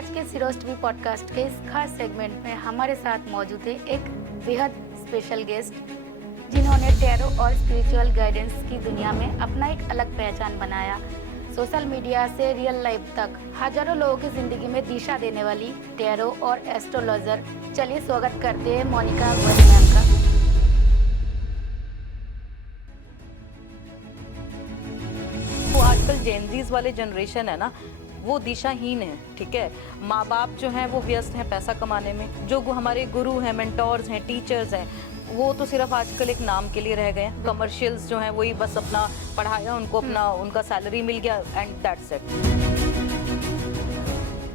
आज के सिरोस TV podcast के इस खास सेगमेंट में हमारे साथ मौजूद है एक बेहद स्पेशल गेस्ट जिन्होंने टैरो और स्पिरिचुअल गाइडेंस की दुनिया में अपना एक अलग पहचान बनाया। सोशल मीडिया से रियल लाइफ तक हजारों लोगों की जिंदगी में दिशा देने वाली टैरो और एस्ट्रोलॉजर। चलिए स्वागत करते हैं मोनिका गोयल मैम का। वो आजकल जेनजीज वाले जनरेशन है ना, वो दिशाहीन है। ठीक है, माँ बाप जो हैं वो व्यस्त हैं पैसा कमाने में। जो हमारे गुरु हैं, मेंटोर्स हैं, टीचर्स हैं, वो तो सिर्फ आजकल एक नाम के लिए रह गए हैं। कमर्शियल्स जो हैं वही बस अपना पढ़ाया, उनको अपना उनका सैलरी मिल गया एंड दैट्स इट।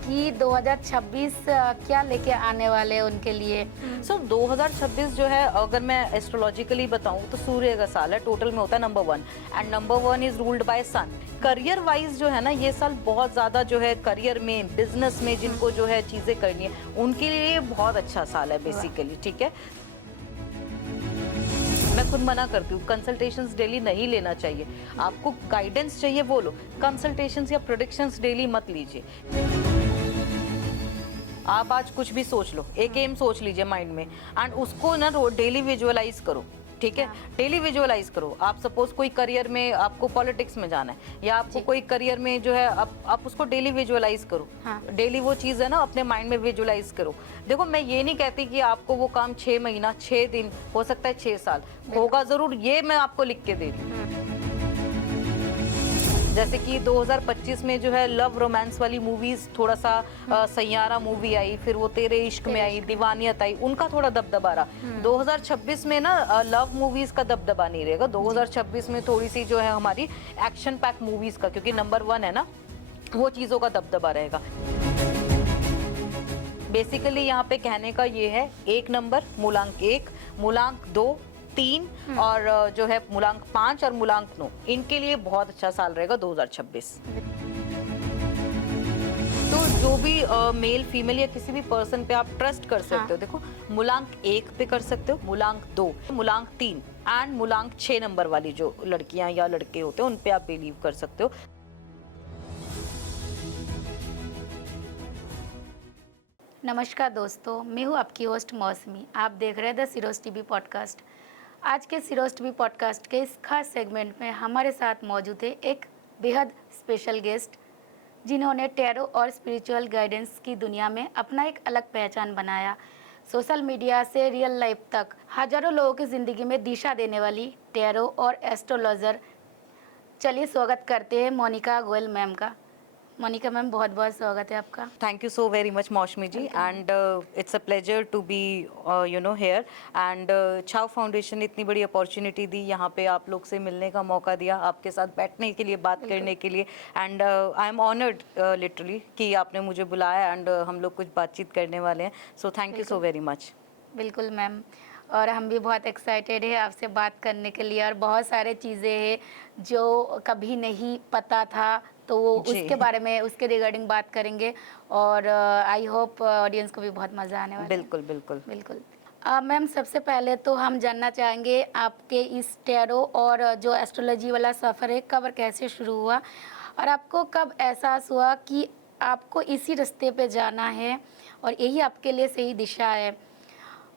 कि 2026 क्या लेके आने वाले हैं उनके लिए? सो 2026 जो है, अगर मैं एस्ट्रोलॉजिकली बताऊं तो सूर्य का साल है। टोटल में होता है number 1 and number 1 is ruled by sun. Career wise जो है ना, ये साल बहुत ज्यादा जो है करियर में, बिजनेस में जिनको जो है चीजें करनी है उनके लिए ये बहुत अच्छा साल है बेसिकली। ठीक है, मैं खुद मना करती हूँ, कंसल्टेशंस डेली नहीं लेना चाहिए। आपको गाइडेंस चाहिए वो लो, कंसल्टेशंस या प्रेडिक्शंस डेली मत लीजिए। आप आज कुछ भी सोच लो, एक एम सोच लीजिए माइंड में एंड उसको ना डेली विजुअलाइज करो। ठीक है, डेली विजुअलाइज करो। आप सपोज कोई करियर में आपको पॉलिटिक्स में जाना है या आपको कोई करियर में जो है, आप उसको डेली विजुअलाइज करो। डेली वो चीज़ है ना अपने माइंड में विजुअलाइज करो। देखो, मैं ये नहीं कहती कि आपको वो काम 6 महीना 6 दिन, हो सकता है 6 साल होगा जरूर, ये मैं आपको लिख के दे रही हूँ। जैसे कि 2025 में जो है लव रोमांस वाली मूवीज, थोड़ा सा सैयारा मूवी आई, फिर वो तेरे इश्क में आई, दीवानियत आई, उनका थोड़ा दबदबा रहा। 2026 में ना लव मूवीज का दबदबा नहीं रहेगा। 2026 में थोड़ी सी जो है हमारी एक्शन पैक मूवीज का, क्योंकि नंबर 1 है ना, वो चीजों का दबदबा रहेगा। बेसिकली यहाँ पे कहने का ये है, 1 नंबर, मूलांक 1, मूलांक 2, 3 और जो है मूलांक 5 और मूलांक 9, इनके लिए बहुत अच्छा साल रहेगा 2026। तो जो भी मेल फीमेल या किसी भी पर्सन पे आप ट्रस्ट कर सकते हो। देखो, मूलांक 1 पे कर सकते हो, मूलांक 2, मूलांक 3 एंड मूलांक 6 नंबर वाली जो लड़कियां या लड़के होते हैं उन पे आप बिलीव कर सकते हो। नमस्कार दोस्तों, मैं हूँ आपकी होस्ट मौसमी। आप देख रहे हैं द सिरोस टीवी पॉडकास्ट। आज के सिरोस टीवी पॉडकास्ट के इस खास सेगमेंट में हमारे साथ मौजूद है एक बेहद स्पेशल गेस्ट जिन्होंने टैरो और स्पिरिचुअल गाइडेंस की दुनिया में अपना एक अलग पहचान बनाया। सोशल मीडिया से रियल लाइफ तक हजारों लोगों की ज़िंदगी में दिशा देने वाली टैरो और एस्ट्रोलॉजर। चलिए स्वागत करते हैं मोनिका गोयल मैम का। मोनिका मैम, बहुत बहुत स्वागत है आपका। Thank you so very much Mausami ji, and it's a pleasure to be here. And Chhav foundation इतनी बड़ी अपॉर्चुनिटी दी, यहाँ पे आप लोग से मिलने का मौका दिया, आपके साथ बैठने के लिए, बात करने के लिए। And I am honoured literally कि आपने मुझे बुलाया एंड हम लोग कुछ बातचीत करने वाले हैं। So thank you so very much. बिल्कुल मैम, और हम भी बहुत एक्साइटेड है आपसे बात करने के लिए। और बहुत सारे चीज़ें हैं जो कभी नहीं पता था, तो वो उसके बारे में, उसके रिगार्डिंग बात करेंगे। और आई होप ऑडियंस को भी बहुत मज़ा आने वाला है। बिल्कुल बिल्कुल बिल्कुल। मैम, सबसे पहले तो हम जानना चाहेंगे आपके इस टैरो और जो एस्ट्रोलॉजी वाला सफ़र है, कब और कैसे शुरू हुआ, और आपको कब एहसास हुआ कि आपको इसी रास्ते पे जाना है और यही आपके लिए सही दिशा है।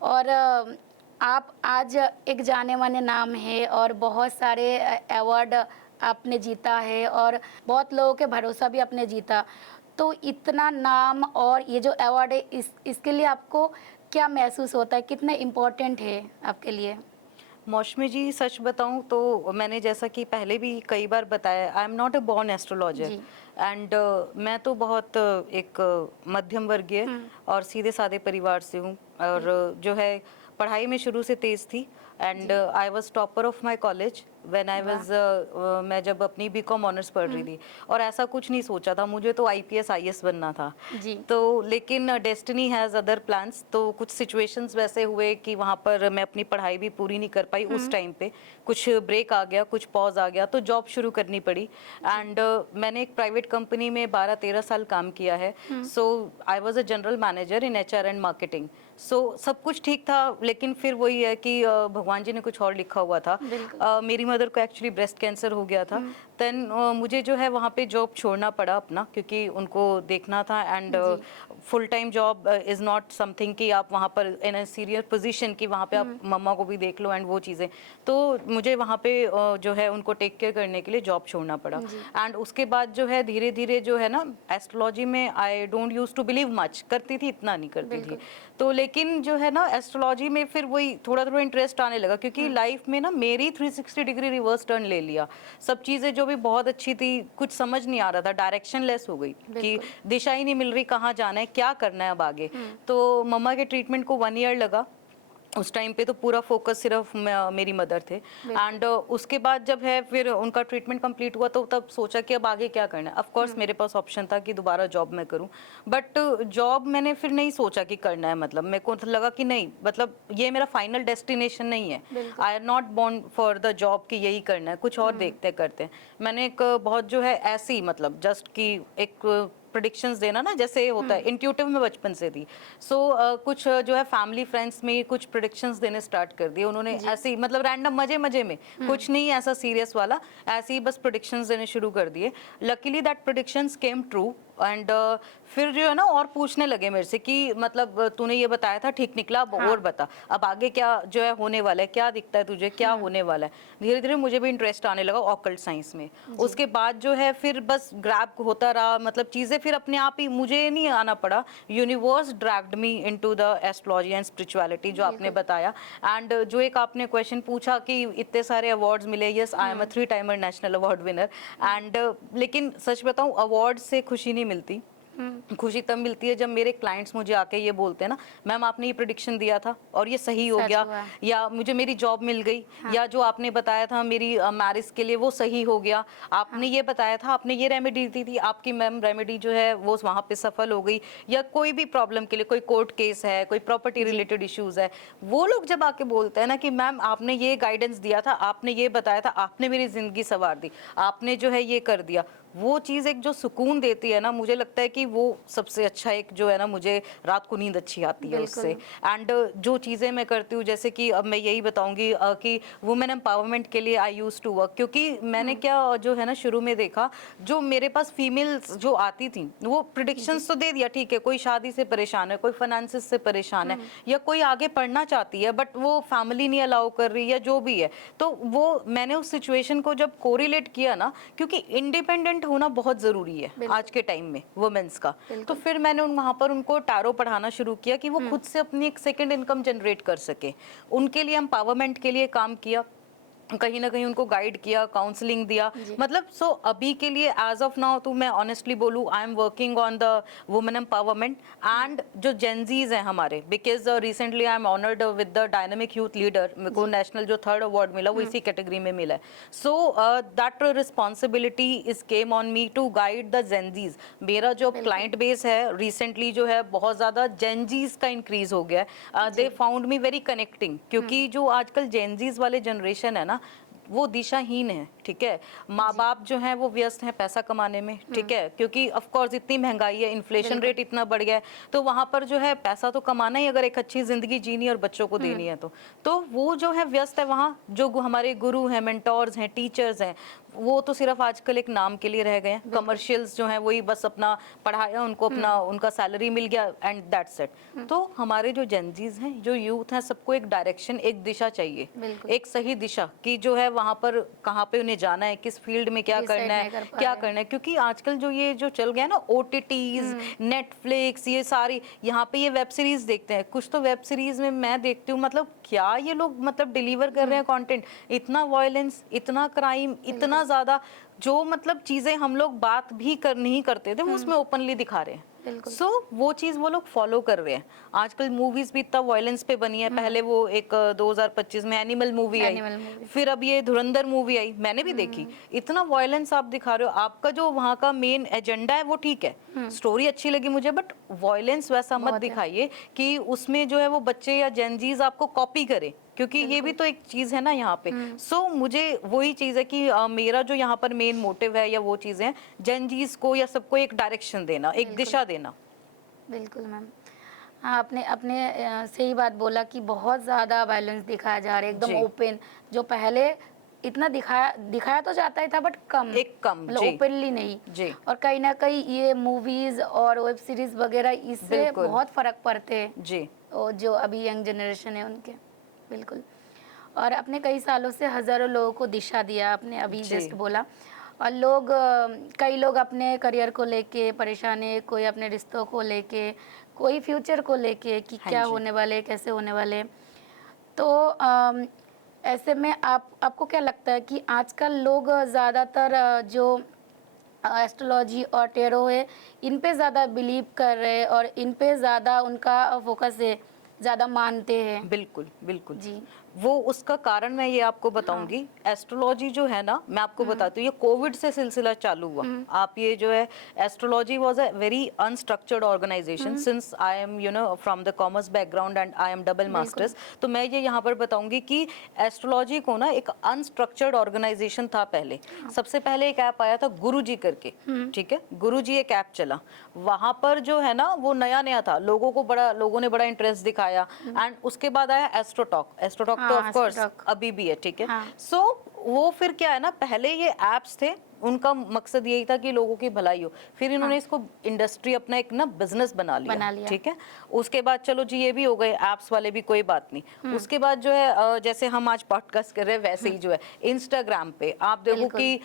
और आप आज एक जाने माने नाम है और बहुत सारे अवार्ड आपने जीता है और बहुत लोगों के भरोसा भी आपने जीता। तो इतना नाम और ये जो अवार्ड है, इसके लिए आपको क्या महसूस होता है, कितना इम्पोर्टेंट है आपके लिए? मौसमी जी, सच बताऊं तो मैंने जैसा कि पहले भी कई बार बताया, आई am not a born astrologer and मैं तो बहुत एक मध्यम वर्गीय और सीधे साधे परिवार से हूँ। और जो है पढ़ाई में शुरू से तेज थी and I was topper of my college when I was, मैं जब अपनी बीकॉम ऑनर्स पढ़ रही थी। और ऐसा कुछ नहीं सोचा था, मुझे तो आईपीएस आईएएस बनना था जी। तो लेकिन डेस्टिनी हैज़ अदर प्लान्स। तो कुछ सिचुएशंस वैसे हुए कि वहाँ पर मैं अपनी पढ़ाई भी पूरी नहीं कर पाई। उस टाइम पे कुछ ब्रेक आ गया, कुछ पॉज आ गया, तो जॉब शुरू करनी पड़ी। एंड मैंने एक प्राइवेट कंपनी में 12-13 साल काम किया है। So I was a general manager in HR and marketing. सो सब कुछ ठीक था, लेकिन फिर वही है कि भगवान जी ने कुछ और लिखा हुआ था। मेरी मदर को एक्चुअली ब्रेस्ट कैंसर हो गया था। देन मुझे जो है वहाँ पे जॉब छोड़ना पड़ा अपना, क्योंकि उनको देखना था। And full time job is not something कि आप वहाँ पर इन अ सीरियस पोजीशन कि वहाँ पे आप मम्मा को भी देख लो एंड वो चीज़ें। तो मुझे वहाँ पे जो है उनको टेक केयर करने के लिए जॉब छोड़ना पड़ा। एंड उसके बाद जो है धीरे धीरे जो है ना, एस्ट्रोलॉजी में I don't use to believe much, करती थी इतना नहीं करती थी। तो लेकिन जो है ना एस्ट्रोलॉजी में फिर वही थोड़ा थोड़ा इंटरेस्ट आने लगा, क्योंकि लाइफ में ना मेरी 360 डिग्री रिवर्स टर्न ले लिया। सब चीज़ें जो भी बहुत अच्छी थी, कुछ समझ नहीं आ रहा था, डायरेक्शन लेस हो गई कि दिशा ही नहीं मिल रही, कहाँ जाना है, क्या करना है अब आगे। तो मम्मा के ट्रीटमेंट को 1 ईयर लगा। उस टाइम पे तो पूरा फोकस सिर्फ मेरी मदर थे। एंड उसके बाद जब है फिर उनका ट्रीटमेंट कंप्लीट हुआ, तो तब सोचा कि अब आगे क्या करना है। ऑफ कोर्स मेरे पास ऑप्शन था कि दोबारा जॉब मैं करूं, बट जॉब मैंने फिर नहीं सोचा कि करना है। मतलब मेरे को लगा कि नहीं, मतलब ये मेरा फाइनल डेस्टिनेशन नहीं है। I am not born for the job कि यही करना है, कुछ और देखते करते। मैंने एक बहुत जो है ऐसी, मतलब जस्ट कि एक प्रेडिक्शंस देना ना, जैसे होता है इंट्यूटिव में बचपन से थी। सो कुछ जो है फैमिली फ्रेंड्स में कुछ प्रेडिक्शंस देने स्टार्ट कर दिए उन्होंने, ऐसे ही मतलब रैंडम मजे मजे में, कुछ नहीं ऐसा सीरियस वाला, ऐसे ही बस प्रेडिक्शंस देने शुरू कर दिए। Luckily that predictions came true. And फिर जो है ना और पूछने लगे मेरे से कि मतलब तूने ये बताया था ठीक निकला, अब और बता, अब आगे क्या जो है होने वाला है, क्या दिखता है तुझे, क्या होने वाला है। धीरे धीरे मुझे भी इंटरेस्ट आने लगा ऑकल्ट साइंस में। उसके बाद जो है फिर बस ग्रैब होता रहा, मतलब चीजें फिर अपने आप ही, मुझे नहीं आना पड़ा, universe dragged me into the astrology and spirituality जो आपने बताया। एंड जो एक आपने क्वेश्चन पूछा कि इतने सारे अवार्ड्स मिले, yes I am a 3 timer national award winner. And लेकिन सच बताऊं, अवार्ड से खुशी नहीं मिलती। खुशी तब मिलती है जब मेरे क्लाइंट्स मुझे आके ये बोलते हैं ना, मैम आपने ये प्रेडिक्शन दिया था और ये सही हो गया, या मुझे मेरी जॉब मिल गई, या जो आपने बताया था मेरी मैरिज के लिए वो सही हो गया, आपने ये बताया था, आपने ये रेमेडी दी थी, आपकी मैम रेमेडी जो है वो वहाँ पे सफल हो गई। या कोई भी प्रॉब्लम के लिए, कोई कोर्ट केस है, कोई प्रॉपर्टी रिलेटेड इश्यूज है, वो लोग जब आके बोलते हैं ना कि मैम आपने ये गाइडेंस दिया था, आपने ये बताया था, आपने मेरी जिंदगी संवार दी, आपने जो है ये कर दिया, वो चीज़ एक जो सुकून देती है ना, मुझे लगता है कि वो सबसे अच्छा एक जो है ना, मुझे रात को नींद अच्छी आती है उससे। एंड जो चीज़ें मैं करती हूँ, जैसे कि अब मैं यही बताऊंगी कि वुमेन एम्पावरमेंट के लिए आई यूज टू वर्क, क्योंकि मैंने क्या जो है ना शुरू में देखा, जो मेरे पास फीमेल्स जो आती थी वो प्रिडिक्शंस तो दे दिया, ठीक है, कोई शादी से परेशान है, कोई फाइनेंसिस से परेशान है, या कोई आगे पढ़ना चाहती है बट वो फैमिली नहीं अलाउ कर रही, या जो भी है। तो वो मैंने उस सिचुएशन को जब कोरिलेट किया ना, क्योंकि इंडिपेंडेंट होना बहुत जरूरी है आज के टाइम में वुमेन्स का, तो फिर मैंने वहां पर उनको टैरो पढ़ाना शुरू किया कि वो खुद से अपनी एक सेकंड इनकम जनरेट कर सके। उनके लिए एम्पावरमेंट के लिए काम किया, कहीं ना कहीं उनको गाइड किया, काउंसलिंग दिया। मतलब सो अभी के लिए एज ऑफ नाउ तो मैं ऑनेस्टली बोलूं, I am working on the women empowerment and जो जेंजीज हैं हमारे, because recently I am honoured with the dynamic youth leader, मेरे को नेशनल जो 3rd अवार्ड मिला वो इसी कैटेगरी में मिला है। So that responsibility is came on me to guide the Gen Zs. मेरा जो क्लाइंट बेस है रिसेंटली जो है बहुत ज्यादा जेंजीज का इंक्रीज हो गया है। They found me very connecting, क्योंकि जो आजकल जेंजीज वाले जनरेशन है ना, वो दिशाहीन है, ठीक है। माँ बाप जो हैं वो व्यस्त हैं पैसा कमाने में, ठीक है, क्योंकि ऑफ कोर्स इतनी महंगाई है, इन्फ्लेशन रेट इतना बढ़ गया है, तो वहाँ पर जो है पैसा तो कमाना ही, अगर एक अच्छी जिंदगी जीनी और बच्चों को देनी है तो वो जो है व्यस्त है वहाँ। जो हमारे गुरु हैं, मेंटोर्स हैं, टीचर्स हैं, वो तो सिर्फ आजकल एक नाम के लिए रह गए हैं। कमर्शियल्स जो हैं वही बस अपना पढ़ाया, उनको अपना उनका सैलरी मिल गया एंड दैट्स इट। तो हमारे जो जेंजीज हैं, जो यूथ हैं, सबको एक डायरेक्शन, एक दिशा चाहिए, एक सही दिशा कि जो है वहाँ पर कहाँ पे उन्हें जाना है, किस फील्ड में क्या करना है, क्या करना है। क्योंकि आजकल जो ये जो चल गया ना, OTTs, नेटफ्लिक्स, ये सारी यहाँ पे ये वेब सीरीज देखते हैं। कुछ तो वेब सीरीज में मैं देखती हूँ, मतलब क्या ये लोग मतलब डिलीवर कर रहे हैं कंटेंट, इतना वायलेंस, इतना क्राइम, इतना ज्यादा, जो मतलब चीजें हम लोग बात भी नहीं करते थे वो उसमें ओपनली दिखा रहे हैं। सो वो चीज वो लोग फॉलो कर रहे हैं। आजकल मूवीज भी इतना वायलेंस पे बनी है। पहले वो एक 2025 में एनिमल मूवी आई, फिर अब ये धुरंधर मूवी आई, मैंने भी देखी। इतना वायलेंस आप दिखा रहे हो, आपका जो वहाँ का मेन एजेंडा है वो ठीक है, स्टोरी अच्छी लगी मुझे, बट वायलेंस वैसा मत दिखाइए कि उसमें जो है वो बच्चे या जेनजीज आपको कॉपी करे, क्योंकि ये भी तो एक चीज है ना यहाँ पे। सो मुझे वही चीज है कि मेरा जो यहाँ पर मेन मोटिव है या वो चीजें हैं, जेनजीज को या सबको एक डायरेक्शन देना, एक दिशा देना। बिल्कुल मैम, हाँ, आपने अपने सही बात बोला कि बहुत ज़्यादा वायलेंस दिखाया जा रहा है, एकदम ओपन। जो पहले इतना दिखाया तो जाता ही था बट कम, एक कम, मतलब जी ओपनली नहीं। जी और कहीं ना कहीं ये मूवीज और वेब सीरीज वगैरह इससे बिल्कुल। बहुत फर्क पड़ते हैं, जी और जो अभी यंग जनरेशन है उनके। बिल्कुल। और अपने कई सालों से हजारों लोगों को दिशा दिया, आपने अभी जी जस्ट बोला। और कई लोग अपने करियर को लेके परेशान है, कोई अपने रिश्तों को लेके, कोई फ्यूचर को लेके कि हाँ क्या जी। होने वाले, कैसे होने वाले। तो ऐसे में आपको क्या लगता है कि आजकल लोग ज़्यादातर जो एस्ट्रोलॉजी और टेरो है, इन पे ज़्यादा बिलीव कर रहे हैं और इन पे ज़्यादा उनका फोकस है, ज़्यादा मानते हैं? बिल्कुल बिल्कुल। जी। वो उसका कारण मैं ये आपको हाँ। बताऊंगी। एस्ट्रोलॉजी जो है ना, मैं आपको हम्म। बताती हूँ, ये कोविड से सिलसिला चालू हुआ। हम्म। आप ये जो है, astrology was a very unstructured organization, hmm. Since I am from the commerce background and I am double बिल्कुल। मास्टर्स। तो मैं ये यहाँ पर बताऊंगी कि एस्ट्रोलॉजी को ना एक अनस्ट्रक्चर्ड ऑर्गेनाइजेशन था पहले। सबसे पहले एक ऐप आया था गुरु जी करके, हम्म। ठीक है, गुरु जी एक ऐप चला। वहां पर जो है ना, वो नया नया था, लोगों ने बड़ा इंटरेस्ट दिखाया। एंड उसके बाद आया एस्ट्रोटॉक। एस्ट्रोटॉक तो ऑफ हाँ, कोर्स स्टॉक। अभी भी है, ठीक है। हाँ। सो वो फिर क्या है ना, पहले ये एप्स थे, उनका मकसद यही था कि लोगों की भलाई हो। फिर इन्होंने हाँ, इसको इंडस्ट्री, अपना एक ना बिजनेस बना लिया, बना लिया। ठीक है। उसके बाद चलो जी, ये भी हो गए एप्स वाले भी, कोई बात नहीं। उसके बाद जो है जैसे हम आज पॉडकास्ट कर रहे हैं, वैसे ही जो है इंस्टाग्राम पे आप देखो बिल्कुल। कि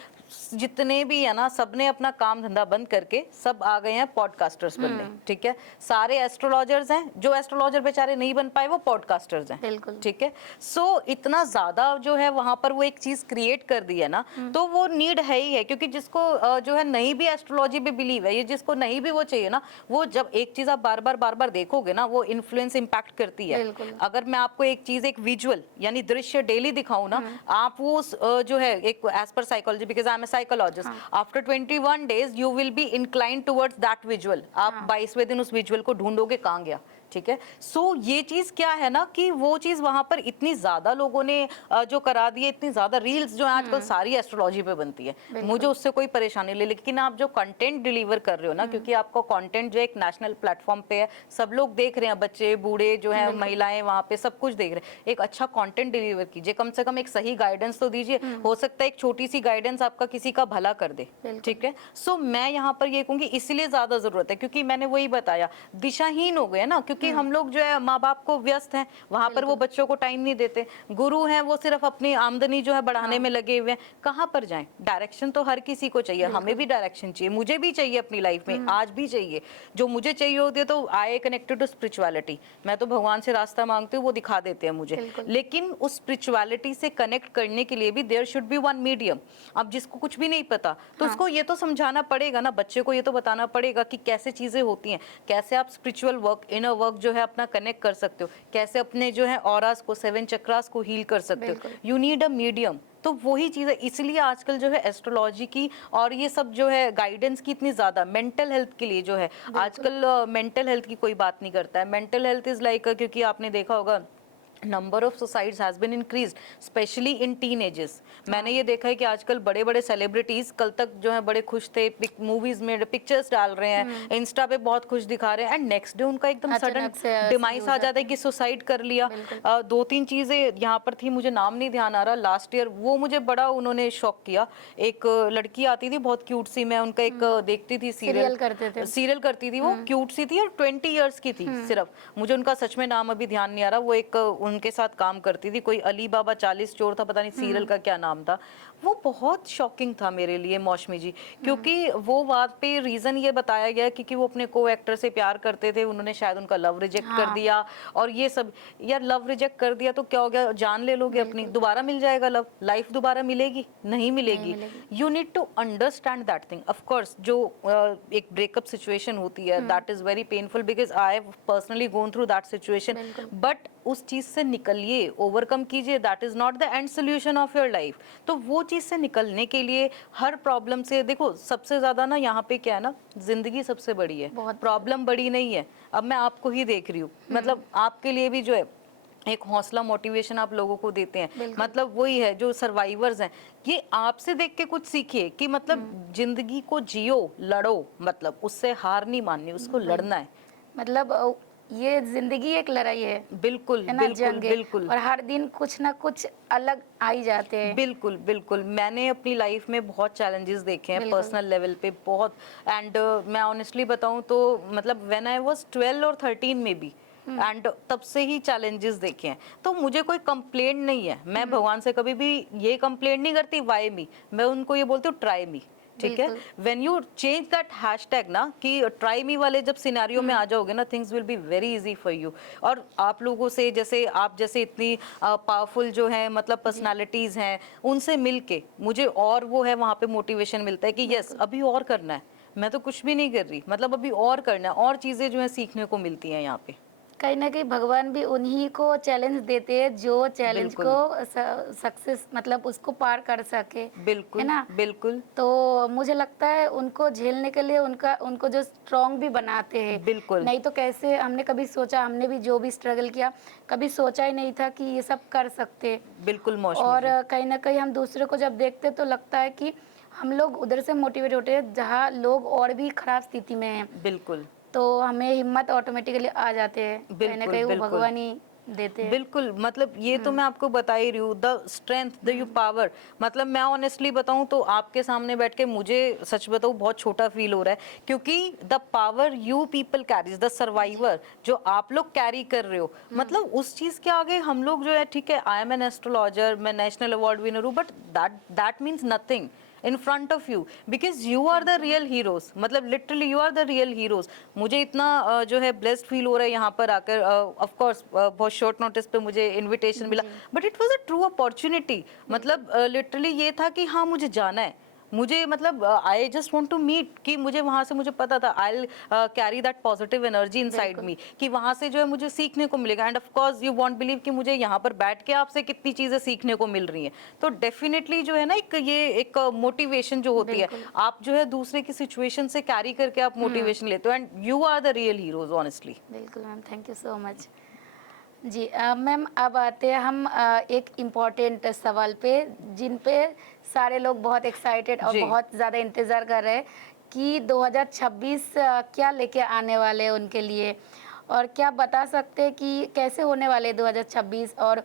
जितने भी है ना, सबने अपना काम धंधा बंद करके सब आ गए हैं पॉडकास्टर्स बनने, ठीक है। सारे एस्ट्रोलॉजर्स हैं, जो एस्ट्रोलॉजर बेचारे नहीं बन पाए वो पॉडकास्टर्स हैं, बिल्कुल। ठीक है। सो इतना ज्यादा जो है वहां पर वो एक चीज क्रिएट कर दी है ना, तो वो नीड है ही है। क्योंकि जिसको जो है नहीं भी एस्ट्रोलॉजी पे बिलीव है, ये जिसको नहीं भी वो चाहिए ना, वो जब एक चीज आप बार बार देखोगे ना, वो इन्फ्लुएंस इंपैक्ट करती है। बिल्कुल। अगर मैं आपको एक चीज, एक विजुअल यानी दृश्य डेली दिखाऊं ना, आप वो जो है, एक एज पर psychology, because I am a psychologist, हाँ। After 21 days you will be inclined towards that visual. आप हाँ। 22वें दिन उस विजुअल को ढूंढोगे कहाँ गया, ठीक है। सो ये चीज क्या है ना, कि वो चीज वहां पर इतनी ज्यादा लोगों ने जो करा दी है, इतनी ज्यादा रील्स जो है आजकल सारी एस्ट्रोलॉजी पे बनती है। बिल्कुल। मुझे उससे कोई परेशानी नहीं, लेकिन आप जो कंटेंट डिलीवर कर रहे हो ना, क्योंकि आपका कंटेंट जो एक नेशनल प्लेटफॉर्म पे है, सब लोग देख रहे हैं, बच्चे बूढ़े जो है, बिल्कुल। महिलाएं वहां पे सब कुछ देख रहे हैं। एक अच्छा कंटेंट डिलीवर कीजिए, कम से कम एक सही गाइडेंस तो दीजिए। हो सकता है एक छोटी सी गाइडेंस आपका किसी का भला कर दे, बिल्कुल। ठीक है। सो मैं यहाँ पर ये कहूंगी, इसलिए ज्यादा जरूरत है, क्योंकि मैंने वही बताया, दिशाहीन हो गए ना, क्योंकि हम लोग जो है माँ बाप को व्यस्त हैं, वहां पर वो बिल्कुल। बच्चों को टाइम नहीं देते। गुरु हैं, वो सिर्फ अपनी आमदनी जो है बढ़ाने हाँ। में लगे हुए हैं। कहाँ पर जाएं? डायरेक्शन तो हर किसी को चाहिए, हमें बिल्कुल। भी डायरेक्शन चाहिए, मुझे भी चाहिए अपनी लाइफ में, आज भी चाहिए। जो मुझे चाहिए होती है, तो आई कनेक्टेड टू स्पिरिचुअलिटी, मैं तो भगवान से रास्ता मांगती हूँ, वो दिखा देते हैं मुझे। बिल्कुल। लेकिन उस स्पिरिचुअलिटी से कनेक्ट करने के लिए भी there should be one medium. अब जिसको कुछ भी नहीं पता, तो हाँ। उसको ये तो समझाना पड़ेगा ना, बच्चे को ये तो बताना पड़ेगा कि कैसे चीजें होती हैं, कैसे आप स्पिरिचुअल वर्क, इनर वर्क जो है अपना कनेक्ट कर सकते हो, कैसे अपने जो है ऑरास को, 7 चक्रास को हील कर सकते हो। बिल्कुल। You need a medium. तो वही चीज है, इसलिए आजकल जो है एस्ट्रोलॉजी की और ये सब जो है गाइडेंस की इतनी ज्यादा, मेंटल हेल्थ के लिए जो है आजकल, मेंटल हेल्थ की कोई बात नहीं करता है। मेंटल हेल्थ इज लाइक, क्योंकि आपने देखा होगा, number of suicides has been increased, specially in teenagers. मैंने ये देखा है कि आजकल बड़े बड़े सेलिब्रिटीज, कल तक जो है बड़े खुश थे, मूवीज में पिक्चर्स डाल रहे हैं, इंस्टा पे बहुत खुश दिखा रहे हैं, एंड नेक्स्ट डे उनका एकदम सडन अचानक से ऐसे डिमाइस हो आ जाते जाता है हैं। कि सुसाइड कर लिया। बिल्कुल। 2-3 चीजें यहाँ पर थी, मुझे नाम नहीं ध्यान आ रहा, लास्ट ईयर वो मुझे बड़ा उन्होंने शॉक किया। एक लड़की आती थी बहुत क्यूट सी, मैं उनका एक देखती थी सीरियल करते थे। सीरियल करती थी, वो क्यूट सी थी और 20 इयर्स की थी सिर्फ। मुझे उनका सच में नाम अभी ध्यान नहीं आ रहा। वो एक उनके साथ काम करती थी, कोई अली बाबा 40 चोर था, पता नहीं सीरियल का क्या नाम था। वो बहुत शॉकिंग था मेरे लिए, मौसमी जी, क्योंकि वो बात पे रीजन ये बताया गया क्योंकि वो अपने को एक्टर से प्यार करते थे, उन्होंने शायद उनका लव रिजेक्ट कर हाँ। दिया, और ये सब। यार लव रिजेक्ट कर दिया तो क्या हो गया, जान ले लोगे अपनी, बिल्कुल। दोबारा मिल जाएगा लव, लाइफ दोबारा मिलेगी? नहीं मिलेगी। मिलेगी। You need to understand that thing. Of course जो एक ब्रेकअप सिचुएशन होती है, that is very painful, because I have personally gone through that situation. बिल्कुल। बट उस चीज से निकलिए, ओवरकम कीजिए, that is not the end solution of your life. तो वो चीज से निकलने के लिए, हर प्रॉब्लम से, देखो सबसे ज्यादा ना यहाँ पे क्या है ना, जिंदगी सबसे बड़ी है, बहुत। प्रॉब्लम बड़ी नहीं है। अब मैं आपको ही देख रही हूँ, मतलब आपके लिए भी जो है एक हौसला, मोटिवेशन आप लोगों को देते हैं, बिल्कुल। मतलब वही है जो सर्वाइवर्स हैं, ये आपसे देख के कुछ सीखिए कि मतलब जिंदगी को जियो, लड़ो, मतलब उससे हार नहीं माननी, उसको लड़ना है। मतलब ये जिंदगी एक लड़ाई है बिल्कुल ना, बिल्कुल जंग है। बिल्कुल और हर दिन कुछ ना कुछ अलग आ ही जाते हैं। बिल्कुल बिल्कुल मैंने अपनी लाइफ में बहुत चैलेंजेस देखे हैं बिल्कुल। पर्सनल लेवल पे बहुत। एंड मैं ऑनेस्टली बताऊं तो मतलब व्हेन आई वाज 12 और 13 में भी एंड तब से ही चैलेंजेस देखे हैं। तो मुझे कोई कंप्लेंट नहीं है, मैं भगवान से कभी भी ये कंप्लेंट नहीं करती वाई मी, मैं उनको ये बोलती हूँ ट्राई मी। ठीक है, बिल्कुल। When you change that hashtag ना कि ट्राई मी वाले जब सिनेरियो में आ जाओगे ना, things will be very easy for you. और आप लोगों से जैसे आप जैसे इतनी पावरफुल जो है मतलब पर्सनालिटीज हैं, उनसे मिलके मुझे और वो है वहाँ पे मोटिवेशन मिलता है कि यस अभी और करना है, मैं तो कुछ भी नहीं कर रही, मतलब अभी और करना है, और चीजें जो है सीखने को मिलती हैं यहाँ पे। कहीं ना कहीं भगवान भी उन्हीं को चैलेंज देते हैं जो चैलेंज बिल्कुल को सक्सेस मतलब उसको पार कर सके, है बिल्कुल ना। बिल्कुल तो मुझे लगता है उनको झेलने के लिए उनको जो स्ट्रांग भी बनाते हैं। बिल्कुल नहीं तो कैसे, हमने कभी सोचा, हमने भी जो भी स्ट्रगल किया कभी सोचा ही नहीं था कि ये सब कर सकते। बिल्कुल मौसमी और जी। कहीं ना कहीं हम दूसरे को जब देखते तो लगता है कि हम लोग उधर से मोटिवेट होते हैं जहाँ लोग और भी खराब स्थिति में हैं, बिल्कुल तो हमें हिम्मत ऑटोमेटिकली आ जाते हैं। कहीं ना बिल्कुल कहीं वो बिल्कुल भगवान ही देते हैं। बिल्कुल मतलब ये तो मैं आपको बता ही रही हूँ, the strength the you power. मतलब मैं ऑनेस्टली बताऊँ तो आपके सामने बैठ के मुझे सच बताऊँ बहुत छोटा फील हो रहा है, क्योंकि the power you people carries, the survivor जो आप लोग कैरी कर रहे हो, मतलब उस चीज के आगे हम लोग जो है, ठीक है आई एम एन एस्ट्रोलॉजर, मैं नेशनल अवार्ड विनर हूँ, but that means nothing in front of you because you are the real heroes। मतलब literally you are the real heroes। मुझे इतना जो है blessed feel हो रहा है यहाँ पर आकर। of course बहुत short notice पे मुझे invitation मिला, but it was a true opportunity। मतलब literally ये था कि हाँ मुझे जाना है, मुझे मतलब I just want to meet, कि मुझे वहां से मुझे पता था I will carry that positive energy inside me, कि वहां से जो है मुझे सीखने को मिलेगा। And of course you won't believe कि मुझे यहाँ पर बैठ के आपसे कितनी चीजें सीखने को मिल रही हैं। तो डेफिनेटली जो है ना एक मोटिवेशन जो होती है, बिल्कुल। आप जो है दूसरे की सिचुएशन से कैरी करके आप मोटिवेशन लेते हो, and you are the real heroes honestly. बिल्कुल ma'am, thank you so much. जी मैम, अब आते हैं हम एक इम्पॉर्टेंट सवाल पे, जिन पे सारे लोग बहुत एक्साइटेड और जी बहुत ज़्यादा इंतज़ार कर रहे हैं कि 2026 क्या लेके आने वाले हैं उनके लिए, और क्या बता सकते हैं कि कैसे होने वाले हैं 2026, और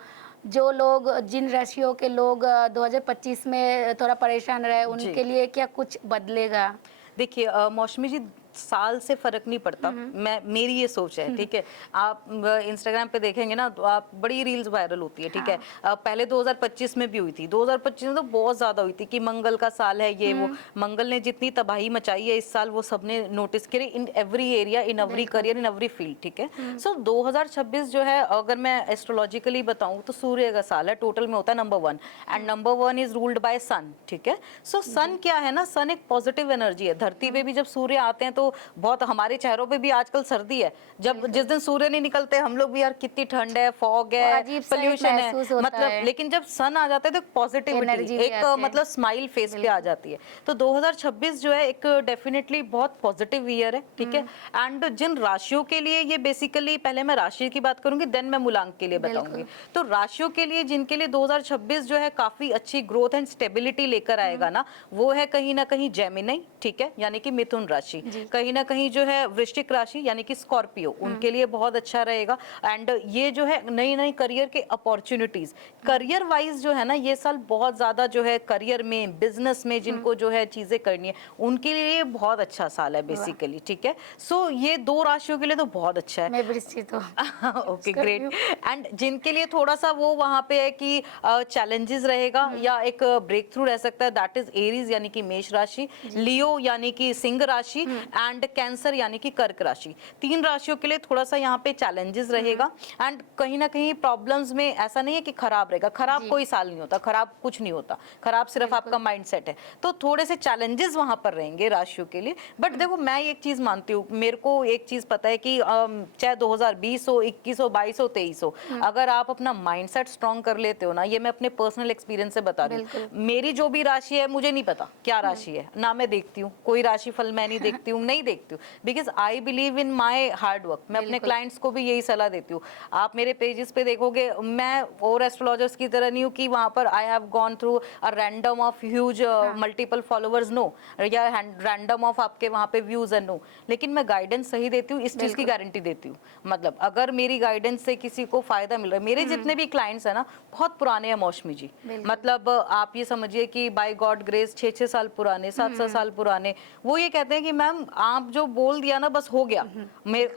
जो लोग, जिन राशियों के लोग 2025 में थोड़ा परेशान रहे, जी उनके लिए क्या कुछ बदलेगा। देखिए मौसमी जी, साल से फर्क नहीं पड़ता, मैं मेरी ये सोच है। ठीक है, आप इंस्टाग्राम पे देखेंगे ना तो आप बड़ी रील्स वायरल होती है। ठीक है, पहले 2025 में भी हुई थी, 2025 में तो बहुत ज्यादा हुई थी कि मंगल का साल है ये वो। मंगल ने जितनी तबाही मचाई है इस साल वो सबने नोटिस किया in every area, in every career, in every field. ठीक है, सो 2026 जो है अगर मैं एस्ट्रोलॉजिकली बताऊं तो सूर्य का साल है, टोटल में होता है number 1, and number 1 is ruled by sun. ठीक है, सो सन क्या है ना, सन एक पॉजिटिव एनर्जी है। धरती पे भी जब सूर्य आते हैं तो बहुत, हमारे चेहरों पे भी आजकल सर्दी है, जब जिस दिन सूर्य नहीं निकलते हम लोग भी यार कितनी ठंड है, फॉग वो है, अजीब सा एक पोल्यूशन है, महसूस होता मतलब है, लेकिन जब सन आ जाता है तो पॉजिटिविटी, एनर्जी भी एक आती है। मतलब स्माइल फेस पे आ जाती है। तो 2026 जो है एक डेफिनेटली बहुत पॉजिटिव ईयर है। ठीक है, एंड जिन राशियों के लिए ये बेसिकली, पहले मैं राशि की बात करूंगी देन मैं मूलांक के लिए बताऊंगी। तो राशियों के लिए जिनके लिए 2026 जो है काफी अच्छी ग्रोथ एंड स्टेबिलिटी लेकर आएगा ना, वो है कहीं ना कहीं जेमिनी। ठीक है, यानी कि मिथुन राशि, कहीं ना कहीं जो है वृश्चिक राशि यानी कि स्कॉर्पियो, उनके लिए बहुत अच्छा रहेगा। एंड ये जो है नई नई करियर के अपॉर्चुनिटीज, करियर वाइज जो है ना ये साल बहुत ज्यादा जो है करियर में, बिजनेस में जिनको जो है चीजें करनी है उनके लिए बहुत अच्छा साल है बेसिकली। ठीक है, सो ये दो राशियों के लिए तो बहुत अच्छा है। मैं वृश्चिक हूँ। Okay great. एंड जिनके लिए थोड़ा सा वो वहां पे है कि चैलेंजेस रहेगा या एक ब्रेक थ्रू रह सकता है, दैट इज एरीज यानी कि मेष राशि, लियो यानी कि सिंह राशि, एंड कैंसर यानी कि कर्क राशि। 3 राशियों के लिए थोड़ा सा यहाँ पे चैलेंजेस रहेगा। एंड कहीं ना कहीं प्रॉब्लम्स में ऐसा नहीं है कि खराब रहेगा, खराब कोई साल नहीं होता, खराब कुछ नहीं होता, खराब सिर्फ आपका माइंडसेट है। तो थोड़े से चैलेंजेस वहां पर रहेंगे राशियों के लिए। बट देखो मैं एक चीज मानती हूँ, मेरे को एक चीज पता है कि चाहे 2020 हो, 21 हो, 22 हो, 23 हो, अगर आप अपना माइंडसेट स्ट्रॉन्ग कर लेते हो ना, ये मैं अपने पर्सनल एक्सपीरियंस से बता रही हूँ। मेरी जो भी राशि है मुझे नहीं पता क्या राशि है, ना मैं देखती हूँ, कोई राशि फल मैं नहीं देखती हूँ, नहीं देखती हूँ, because I believe in my hard work. मैं अपने क्लाइंट्स को भी यही सलाह देती हूँ। आप मेरे पेजेस पे देखोगे, मैं और एस्ट्रोलॉजर्स की तरह नहीं हूँ कि वहां पर I have gone through a random of huge multiple followers, no, या रैंडम ऑफ आपके वहां पे व्यूज है, नो। लेकिन मैं गाइडेंस सही देती हूँ, इस चीज की गारंटी देती हूँ। मतलब अगर मेरी गाइडेंस से किसी को फायदा मिल रहा है, मेरे जितने भी क्लाइंट्स है ना बहुत पुराने हैं मौसमी जी, मतलब आप ये समझिए कि बाय गॉड ग्रेस 6-6 साल पुराने, 7-7 साल पुराने, वो ये कहते हैं कि मैम आप जो बोल दिया ना बस हो गया,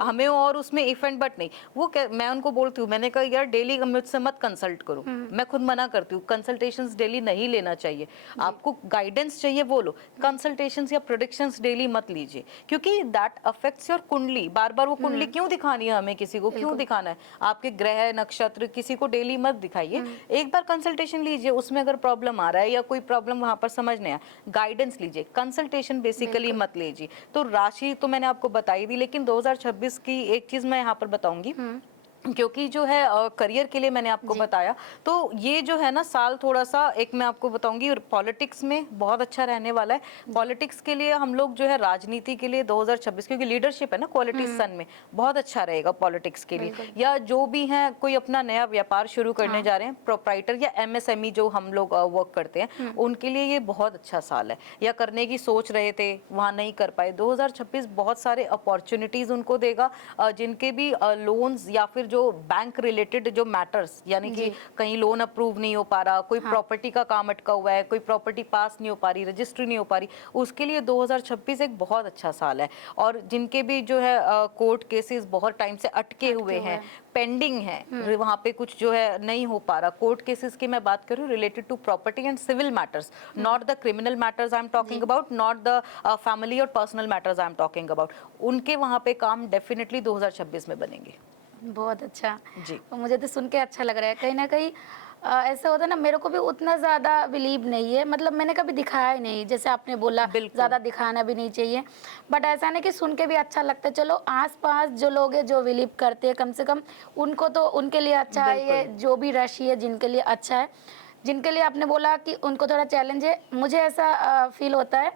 हमें और उसमें इफ एंड बट नहीं। मैं उनको बोलती हूँ, मैंने कहा यार डेली मुझसे मत कंसल्ट करो, मैं खुद मना करती हूँ, कंसल्टेशंस डेली नहीं लेना चाहिए। आपको गाइडेंस चाहिए वो लो, कंसल्टेशंस या प्रेडिक्शंस डेली मत लीजिए, क्योंकि दैट अफेक्ट्स योर कुंडली। बार बार वो कुंडली क्यों दिखानी है हमें, किसी को क्यों दिखाना है? आपके ग्रह नक्षत्र किसी को डेली मत दिखाइए, एक बार कंसल्टेशन लीजिए, उसमें अगर प्रॉब्लम आ रहा है या कोई प्रॉब्लम वहां पर समझ नहीं आया, गाइडेंस लीजिए, कंसल्टेशन बेसिकली मत लीजिए। तो राशि तो मैंने आपको बताई दी, लेकिन 2026 की एक चीज मैं यहाँ पर बताऊंगी, क्योंकि जो है करियर के लिए मैंने आपको बताया, तो ये जो है ना साल थोड़ा सा, एक मैं आपको बताऊंगी, पॉलिटिक्स में बहुत अच्छा रहने वाला है। पॉलिटिक्स के लिए हम लोग जो है, राजनीति के लिए 2026, क्योंकि लीडरशिप है ना क्वालिटी सन में, बहुत अच्छा रहेगा पॉलिटिक्स के लिए। या जो भी हैं कोई अपना नया व्यापार शुरू करने जा रहे हैं, प्रोप्राइटर या एमएसएमई जो हम लोग वर्क करते हैं, उनके लिए ये बहुत अच्छा साल है। या करने की सोच रहे थे वहां नहीं कर पाए, 2026 बहुत सारे अपॉर्चुनिटीज उनको देगा, जिनके भी लोन्स या फिर जो बैंक रिलेटेड जो मैटर्स, यानी कि कहीं लोन अप्रूव नहीं हो पा रहा, कोई प्रॉपर्टी का काम अटका हुआ है, कोई प्रॉपर्टी पास नहीं हो पा रही, रजिस्ट्री नहीं हो पा रही, उसके लिए 2026 एक बहुत अच्छा साल है। और जिनके भी जो है कोर्ट केसेस बहुत टाइम से अटके हुए हैं, पेंडिंग है, वहां पे कुछ जो है नहीं हो पा रहा, कोर्ट केसेस की मैं बात करूं related to property and civil matters, not the criminal matters I am talking about, not the family और personal matters I am talking about, उनके वहां पे काम डेफिनेटली 2026 में बनेंगे। बहुत अच्छा जी। मुझे तो सुन के अच्छा लग रहा है। कहीं ना कहीं ऐसा होता है ना, मेरे को भी उतना ज़्यादा बिलीव नहीं है, मतलब मैंने कभी दिखाया ही नहीं, जैसे आपने बोला ज़्यादा दिखाना भी नहीं चाहिए, बट ऐसा नहीं कि सुन के भी अच्छा लगता है। चलो आसपास जो लोग हैं जो बिलीव करते हैं, कम से कम उनको तो उनके लिए अच्छा है, ये जो भी राशि है जिनके लिए अच्छा है, जिनके लिए आपने बोला कि उनको थोड़ा चैलेंज है, मुझे ऐसा फील होता है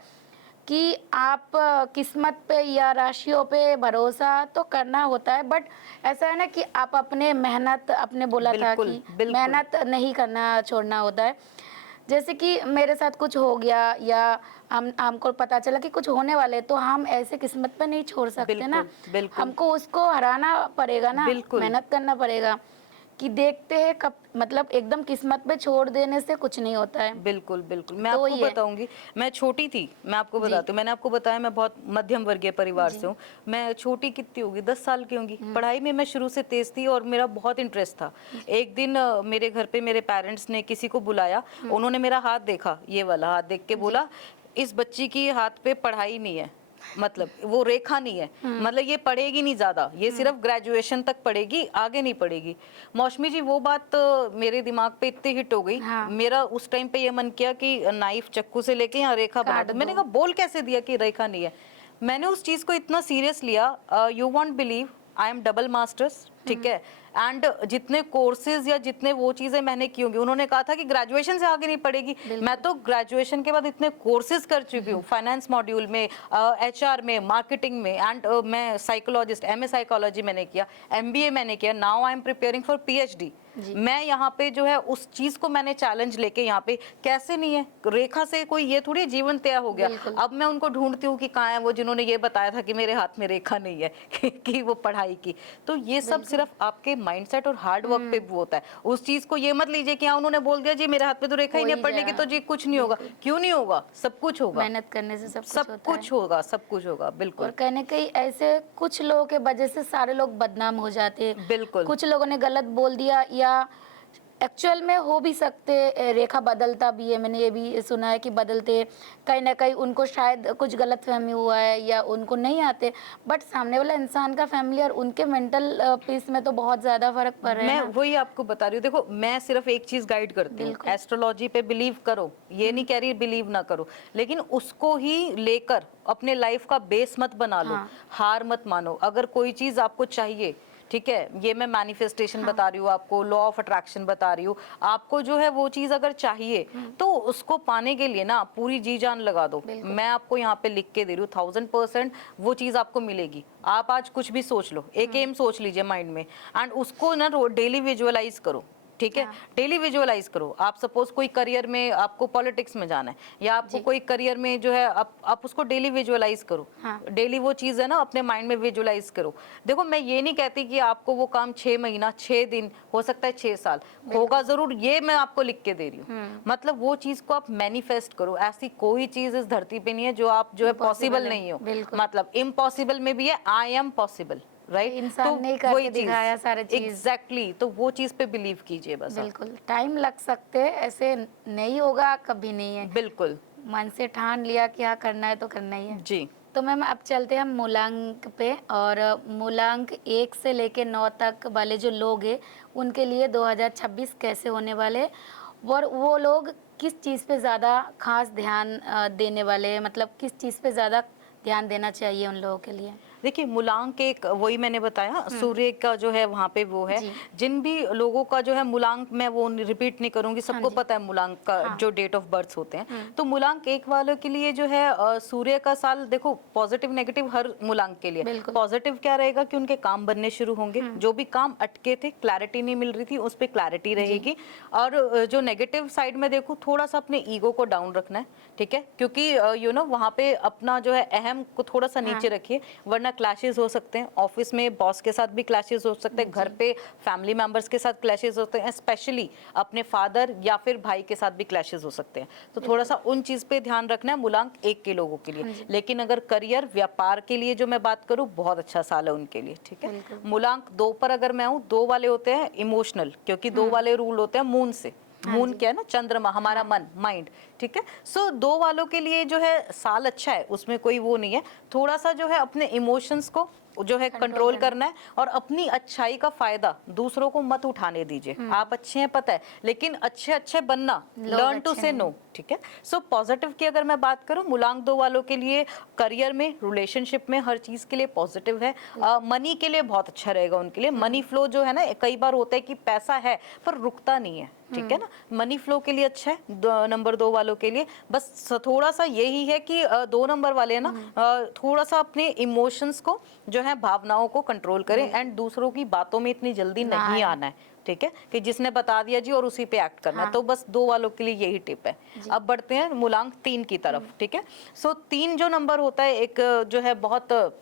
कि आप किस्मत पे या राशियों पे भरोसा तो करना होता है, बट ऐसा है ना कि आप अपने मेहनत, आपने बोला था कि मेहनत नहीं करना छोड़ना होता है। जैसे कि मेरे साथ कुछ हो गया या हमको पता चला कि कुछ होने वाले, तो हम ऐसे किस्मत पे नहीं छोड़ सकते ना, हमको उसको हराना पड़ेगा ना, मेहनत करना पड़ेगा कि देखते हैं कब, मतलब एकदम किस्मत पे छोड़ देने से कुछ नहीं होता है। बिल्कुल बिल्कुल, मैं आपको बताऊंगी, मैं छोटी थी, मैं आपको बताती हूँ, मैंने आपको बताया मैं बहुत मध्यम वर्गीय परिवार से हूँ। मैं छोटी कितनी होगी, 10 साल की होंगी। पढ़ाई में मैं शुरू से तेज थी और मेरा बहुत इंटरेस्ट था। एक दिन मेरे घर पे मेरे पेरेंट्स ने किसी को बुलाया, उन्होंने मेरा हाथ देखा, ये वाला हाथ देख के बोला इस बच्ची की हाथ पे पढ़ाई नहीं है, मतलब वो रेखा नहीं है, मतलब ये पढ़ेगी नहीं ज्यादा, ये सिर्फ ग्रेजुएशन तक पढ़ेगी, आगे नहीं पढ़ेगी। मौसमी जी वो बात तो मेरे दिमाग पे इतनी हिट हो गई, मेरा उस टाइम पे ये मन किया कि नाइफ चाकू से लेके यहाँ रेखा बना दो। मैंने कहा बोल कैसे दिया कि रेखा नहीं है। मैंने उस चीज को इतना सीरियस लिया, you won't believe, I am double masters, ठीक है, एंड जितने कोर्सेज या जितने वो चीजें मैंने की होंगी, उन्होंने कहा था कि ग्रेजुएशन से आगे नहीं पढ़ेगी, मैं तो ग्रेजुएशन के बाद इतने कोर्सेज कर चुकी हूँ, फाइनेंस मॉड्यूल में, एचआर में, मार्केटिंग में, एंड मैं साइकोलॉजिस्ट, एमए साइकोलॉजी मैंने किया, एमबीए मैंने किया, now I am preparing for PhD. मैं यहाँ पे जो है उस चीज को मैंने चैलेंज लेके यहाँ पे, कैसे नहीं है, रेखा से कोई ये थोड़ी जीवन तय हो गया। अब मैं उनको ढूंढती हूँ कि कहाँ है वो जिन्होंने ये बताया था कि मेरे हाथ में रेखा नहीं है कि वो पढ़ाई की। तो ये सब सिर्फ आपके माइंडसेट और हार्ड वर्क पे होता है। उस चीज को ये मत लीजिए कि हाँ उन्होंने बोल दिया जी मेरे हाथ पे तो रेखा ही नहीं, पढ़ने की तो जी कुछ नहीं होगा। क्यों नहीं होगा, सब कुछ होगा, मेहनत करने से सब कुछ होगा, सब कुछ होगा। बिल्कुल। और कहने कहीं ऐसे कुछ लोगों के वजह से सारे लोग बदनाम हो जाते हैं। बिल्कुल। कुछ लोगों ने गलत बोल दिया, या एक्चुअल में हो भी सकते, रेखा बदलता भी है, मैंने ये भी सुना है कि बदलते, कहीं ना कहीं उनको शायद कुछ गलत फहमी हुआ है या उनको नहीं आते, बट सामने वाला इंसान का फैमिली और उनके मेंटल पीस में तो बहुत ज्यादा फर्क पड़ रहा है। मैं वही आपको बता रही हूँ, देखो मैं सिर्फ एक चीज गाइड करती हूँ, एस्ट्रोलॉजी पे बिलीव करो, ये नहीं कह रही बिलीव ना करो, लेकिन उसको ही लेकर अपने लाइफ का बेस मत बना लो। हार मत मानो, अगर कोई चीज आपको चाहिए, ठीक है, ये मैं मैनिफेस्टेशन बता रही हूँ आपको, लॉ ऑफ अट्रैक्शन बता रही हूँ आपको, जो है वो चीज अगर चाहिए तो उसको पाने के लिए ना पूरी जी जान लगा दो। मैं आपको यहाँ पे लिख के दे रही हूँ 1000% वो चीज आपको मिलेगी। आप आज कुछ भी सोच लो, एक एम सोच लीजिए माइंड में, एंड उसको ना डेली विजुअलाइज करो, ठीक है, डेली विजुअलाइज करो। आप सपोज कोई करियर में आपको पॉलिटिक्स में जाना है, या आपको कोई करियर में जो है आप उसको डेली विजुअलाइज करो। डेली वो चीज है ना अपने माइंड में विजुअलाइज करो। देखो मैं ये नहीं कहती कि आपको वो काम 6 महीना 6 दिन, हो सकता है 6 साल होगा जरूर, ये मैं आपको लिख के दे रही हूँ। मतलब वो चीज को आप मैनिफेस्ट करो। ऐसी कोई चीज इस धरती पे नहीं है जो आप जो है पॉसिबल नहीं हो। मतलब इम्पॉसिबल में भी है आई एम पॉसिबल, राइट? इंसान ने करके दिखाया सारे चीज। एग्जैक्टली, तो वो चीज पे बिलीव कीजिए बस। बिल्कुल, टाइम लग सकते हैं, ऐसे नहीं होगा कभी नहीं है। बिल्कुल, मन से ठान लिया कि हाँ करना है तो करना ही है जी। तो मैम अब चलते हैं हम मूलांक पे, और मूलांक 1 से लेके 9 तक वाले जो लोग हैं उनके लिए 2026 कैसे होने वाले, और वो लोग किस चीज़ पे ज़्यादा खास ध्यान देने वाले हैं, मतलब किस चीज़ पे ज़्यादा ध्यान देना चाहिए उन लोगों के लिए? देखिए मूलांक एक, वही मैंने बताया सूर्य का जो है वहाँ पे वो है। जिन भी लोगों का जो है मूलांक, मैं वो रिपीट नहीं करूंगी, सबको पता है मूलांक का जो डेट ऑफ बर्थ होते हैं। तो मूलांक 1 वालों के लिए जो है सूर्य का साल, देखो पॉजिटिव नेगेटिव हर मूलांक के लिए। पॉजिटिव क्या रहेगा कि उनके काम बनने शुरू होंगे, जो भी काम अटके थे, क्लैरिटी नहीं मिल रही थी, उस पर क्लैरिटी रहेगी। और जो नेगेटिव साइड में देखो, थोड़ा सा अपने ईगो को डाउन रखना है, ठीक है, क्योंकि यू नो वहाँ पे अपना जो है अहम को थोड़ा सा नीचे रखिए, वरना क्लैशेस हो सकते हैं। ऑफिस में बॉस के साथ भी क्लैशेस हो सकते हैं, घर पे फैमिली मेंबर्स के साथ क्लैशेस होते हैं, स्पेशली अपने फादर या फिर भाई के साथ भी क्लैशेस हो सकते हैं। तो थोड़ा सा उन चीज पे ध्यान रखना है मूलांक 1 के लोगों के लिए। लेकिन अगर करियर व्यापार के लिए जो मैं बात करूँ, बहुत अच्छा साल है उनके लिए, ठीक है। मूलांक 2 पर अगर मैं हूँ, 2 वाले होते हैं इमोशनल, क्योंकि 2 वाले रूल होते हैं मून से। मून क्या है ना, चंद्रमा, हमारा मन, माइंड, ठीक है। सो 2 वालों के लिए जो है साल अच्छा है, उसमें कोई वो नहीं है। थोड़ा सा जो है अपने इमोशंस को जो है कंट्रोल करना है, और अपनी अच्छाई का फायदा दूसरों को मत उठाने दीजिए। आप अच्छे हैं पता है, लेकिन अच्छे अच्छे बनना, लर्न टू से नो, ठीक है। सो पॉजिटिव की अगर मैं बात करूं, मूलांक 2 वालों के लिए करियर में, रिलेशनशिप में, हर चीज के लिए पॉजिटिव है। मनी के लिए बहुत अच्छा रहेगा उनके लिए। मनी फ्लो जो है ना, कई बार होता है कि पैसा है पर रुकता नहीं है, ठीक है ना। मनी फ्लो के लिए अच्छा है नंबर 2 वालों के लिए। बस थोड़ा सा यही है कि 2 नंबर वाले ना थोड़ा सा अपने इमोशंस को जो है, भावनाओं को कंट्रोल करें, एंड दूसरों की बातों में इतनी जल्दी नहीं आना है, ठीक है, कि जिसने बता दिया जी और उसी पे एक्ट करना है। तो बस 2 वालों के लिए यही टिप है। अब बढ़ते हैं मूलांक 3 की तरफ, ठीक है। सो 3 जो नंबर होता है, एक जो है बहुत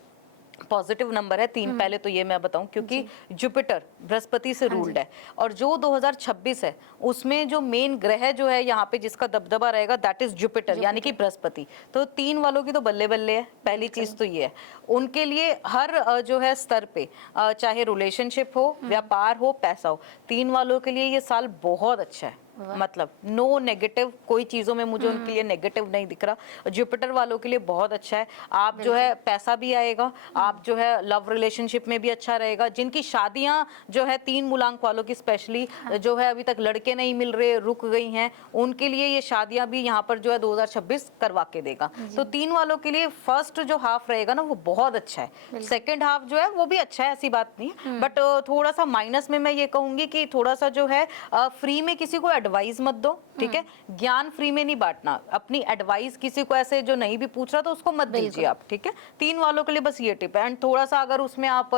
पॉजिटिव नंबर है 3। पहले तो ये मैं बताऊं, क्योंकि जुपिटर बृहस्पति से रूल्ड है, और जो 2026 है उसमें जो मेन ग्रह जो है यहाँ पे जिसका दबदबा रहेगा, दैट इज जुपिटर, यानी कि बृहस्पति। तो 3 वालों की तो बल्ले बल्ले है। पहली चीज तो ये है, उनके लिए हर जो है स्तर पे, चाहे रिलेशनशिप हो, व्यापार हो, पैसा हो, 3 वालों के लिए ये साल बहुत अच्छा है। मतलब नो नेगेटिव, कोई चीजों में मुझे उनके लिए नेगेटिव नहीं दिख रहा। जुपिटर वालों के लिए बहुत अच्छा है। आप जो है पैसा भी आएगा, आप जो है लव रिलेशनशिप में भी अच्छा रहेगा। जिनकी शादियां जो है 3 मूलांक वालों की स्पेशली जो है अभी तक लड़के नहीं मिल रहे, रुक गई हैं, उनके लिए ये शादियां भी यहाँ पर जो है 2026 करवा के देगा। तो 3 वालों के लिए फर्स्ट जो हाफ रहेगा ना, वो बहुत अच्छा है। सेकेंड हाफ जो है वो भी अच्छा है, ऐसी बात नहीं है, बट थोड़ा सा माइनस में मैं ये कहूंगी कि थोड़ा सा जो है फ्री में किसी को एडवाइस मत दो, ठीक है। ज्ञान फ्री में नहीं बांटना। अपनी एडवाइस किसी को ऐसे जो नहीं भी पूछ रहा तो उसको मत दीजिए आप, ठीक है। 3 वालों के लिए बस ये टिप है। एंड थोड़ा सा अगर उसमें आप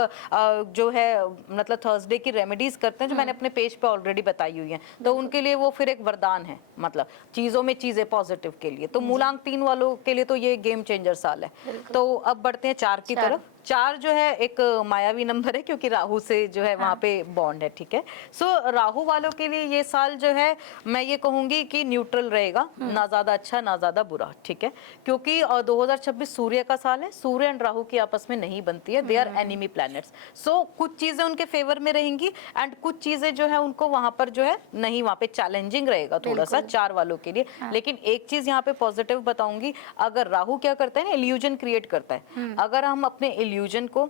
जो है मतलब थर्सडे की रेमेडीज करते हैं, जो मैंने अपने पेज पे ऑलरेडी बताई हुई है, तो उनके लिए वो फिर एक वरदान है, मतलब चीजों में चीजें पॉजिटिव के लिए। तो मूलांक 3 वालों के लिए तो ये गेम चेंजर साल है। तो अब बढ़ते हैं 4 की तरफ। 4 जो है एक मायावी नंबर है, क्योंकि राहु से जो है वहाँ पे बॉन्ड है, ठीक है। सो राहु वालों के लिए ये साल जो है मैं ये कहूंगी कि न्यूट्रल रहेगा, ना ज्यादा अच्छा ना ज्यादा बुरा, ठीक है। क्योंकि 2026 सूर्य का साल है। सूर्य एंड राहु की आपस में नहीं बनती है, दे आर एनिमी प्लैनेट्स। सो कुछ चीजें उनके फेवर में रहेंगी, एंड कुछ चीजें जो है उनको वहां पर जो है नहीं, वहां पे चैलेंजिंग रहेगा थोड़ा सा 4 वालों के लिए। लेकिन एक चीज यहाँ पे पॉजिटिव बताऊंगी, अगर राहु क्या करता है ना, इल्यूजन क्रिएट करता है। अगर हम अपने इल्यूजन को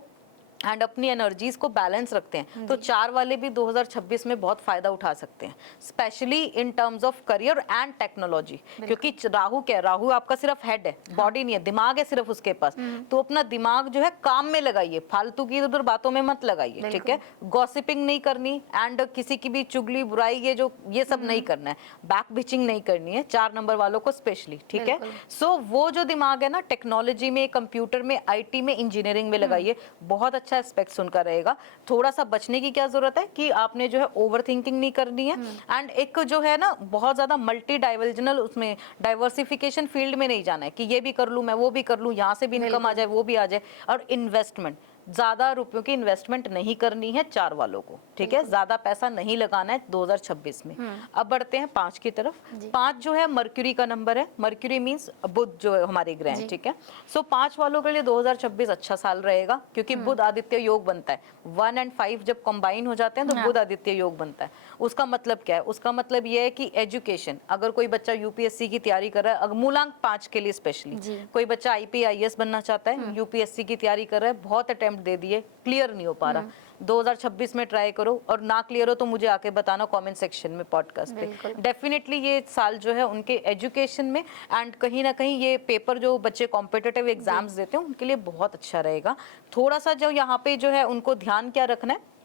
एंड अपनी एनर्जीज को बैलेंस रखते हैं, तो 4 वाले भी 2026 में बहुत फायदा उठा सकते हैं, specially in terms of career and technology. क्योंकि राहु क्या है, राहु आपका सिर्फ हेड है, बॉडी नहीं है, दिमाग है सिर्फ उसके पास। तो अपना दिमाग जो है काम में लगाइए, फालतू की इधर बातों में मत लगाइए, ठीक है। गॉसिपिंग नहीं करनी एंड किसी की भी चुगली बुराई ये सब नहीं करना है, बैक बिचिंग नहीं करनी है 4 नंबर वालों को स्पेशली, ठीक है। सो वो जो दिमाग है ना, टेक्नोलॉजी में, कंप्यूटर में, IT में, इंजीनियरिंग में लगाइए, बहुत अच्छा एस्पेक्ट उनका रहेगा। थोड़ा सा बचने की क्या जरूरत है कि आपने जो है ओवर थिंकिंग नहीं करनी है, एंड एक जो है ना बहुत ज्यादा मल्टी डाइवर्जनल, उसमें डाइवर्सिफिकेशन फील्ड में नहीं जाना है कि ये भी कर लूं मैं, वो भी कर लूं, यहाँ से भी इनकम आ जाए, वो भी आ जाए। और इन्वेस्टमेंट, ज्यादा रुपयों की इन्वेस्टमेंट नहीं करनी है 4 वालों को, ठीक है, ज्यादा पैसा नहीं लगाना है 2026 में। अब बढ़ते हैं 5 की तरफ। 5 जो है मर्क्यूरी का नंबर है, मर्क्यूरी मींस बुध जो है हमारे ग्रह हैं, ठीक है। सो 5 वालों के लिए 2026 अच्छा साल रहेगा, क्योंकि बुध आदित्य योग बनता है, 1 और 5 जब कंबाइन हो जाते हैं तो बुध आदित्य योग बनता है। उसका मतलब क्या है? उसका मतलब ये है कि एजुकेशन, अगर कोई बच्चा UPSC की तैयारी कर रहा है, मूलांक 5 के लिए स्पेशली, कोई बच्चा IPIS बनना चाहता है, UPSC की तैयारी कर रहा है, बहुत अटेम्प्ट दे दिए, क्लियर नहीं हो पा रहा, 2026 में ट्राई करो, और ना क्लियर हो तो मुझे आके बताना कमेंट सेक्शन में, पॉडकास्ट पे। डेफिनेटली ये साल जो है उनके एजुकेशन में एंड कहीं ना कहीं ये पेपर जो बच्चे कॉम्पिटिटिव एग्जाम्स देते हैं उनके लिए बहुत अच्छा रहेगा। थोड़ा सा जो यहाँ पे जो है उनको ध्यान क्या रखना है,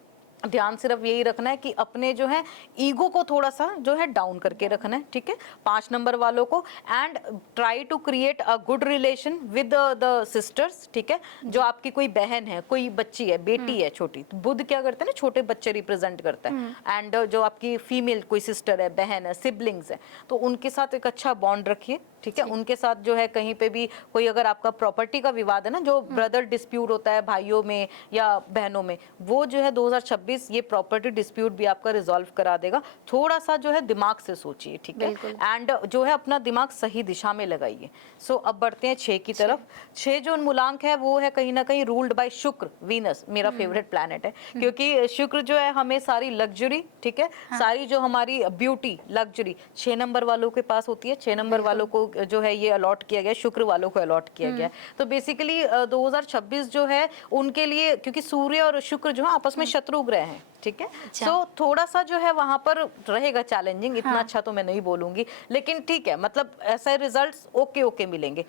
ध्यान सिर्फ यही रखना है कि अपने जो है ईगो को थोड़ा सा जो है डाउन करके रखना है, ठीक है, 5 नंबर वालों को। And try to create a good relation with the sisters, ठीक है। जो आपकी कोई बहन है, कोई बच्ची है, बेटी है छोटी, तो बुध क्या करते हैं ना, छोटे बच्चे रिप्रेजेंट करता है। एंड जो आपकी फीमेल कोई सिस्टर है, बहन है, सिबलिंग्स है, तो उनके साथ एक अच्छा बॉन्ड रखिए, ठीक है। उनके साथ जो है कहीं पे भी कोई अगर आपका प्रॉपर्टी का विवाद है ना, जो ब्रदर डिस्प्यूट होता है भाइयों में या बहनों में, वो जो है 2026 ये प्रॉपर्टी डिस्प्यूट भी आपका रिजॉल्व करा देगा। थोड़ा सा जो है दिमाग से सोचिए, ठीक है, एंड जो है अपना दिमाग सही दिशा में लगाइए। सो अब बढ़ते हैं 6 की तरफ। 6 जो मूलांक है वो है कहीं ना कहीं रूल्ड बाय शुक्र, वीनस मेरा फेवरेट प्लैनेट है, क्योंकि शुक्र जो है हमें सारी लग्जरी, ठीक है, सारी जो हमारी ब्यूटी, लग्जरी 6 नंबर वालों के पास होती है। 6 नंबर वालों को जो है ये अलॉट किया गया, शुक्र वालों को अलॉट किया गया। तो बेसिकली 2026 जो है उनके लिए, क्योंकि सूर्य और शुक्र जो है आपस में शत्रु ग्रह हैं, ठीक है। सो थोड़ा सा जो है वहां पर रहेगा चैलेंजिंग, इतना अच्छा तो मैं नहीं बोलूंगी, लेकिन ठीक है, मतलब ऐसे रिजल्ट्स ओके मिलेंगे।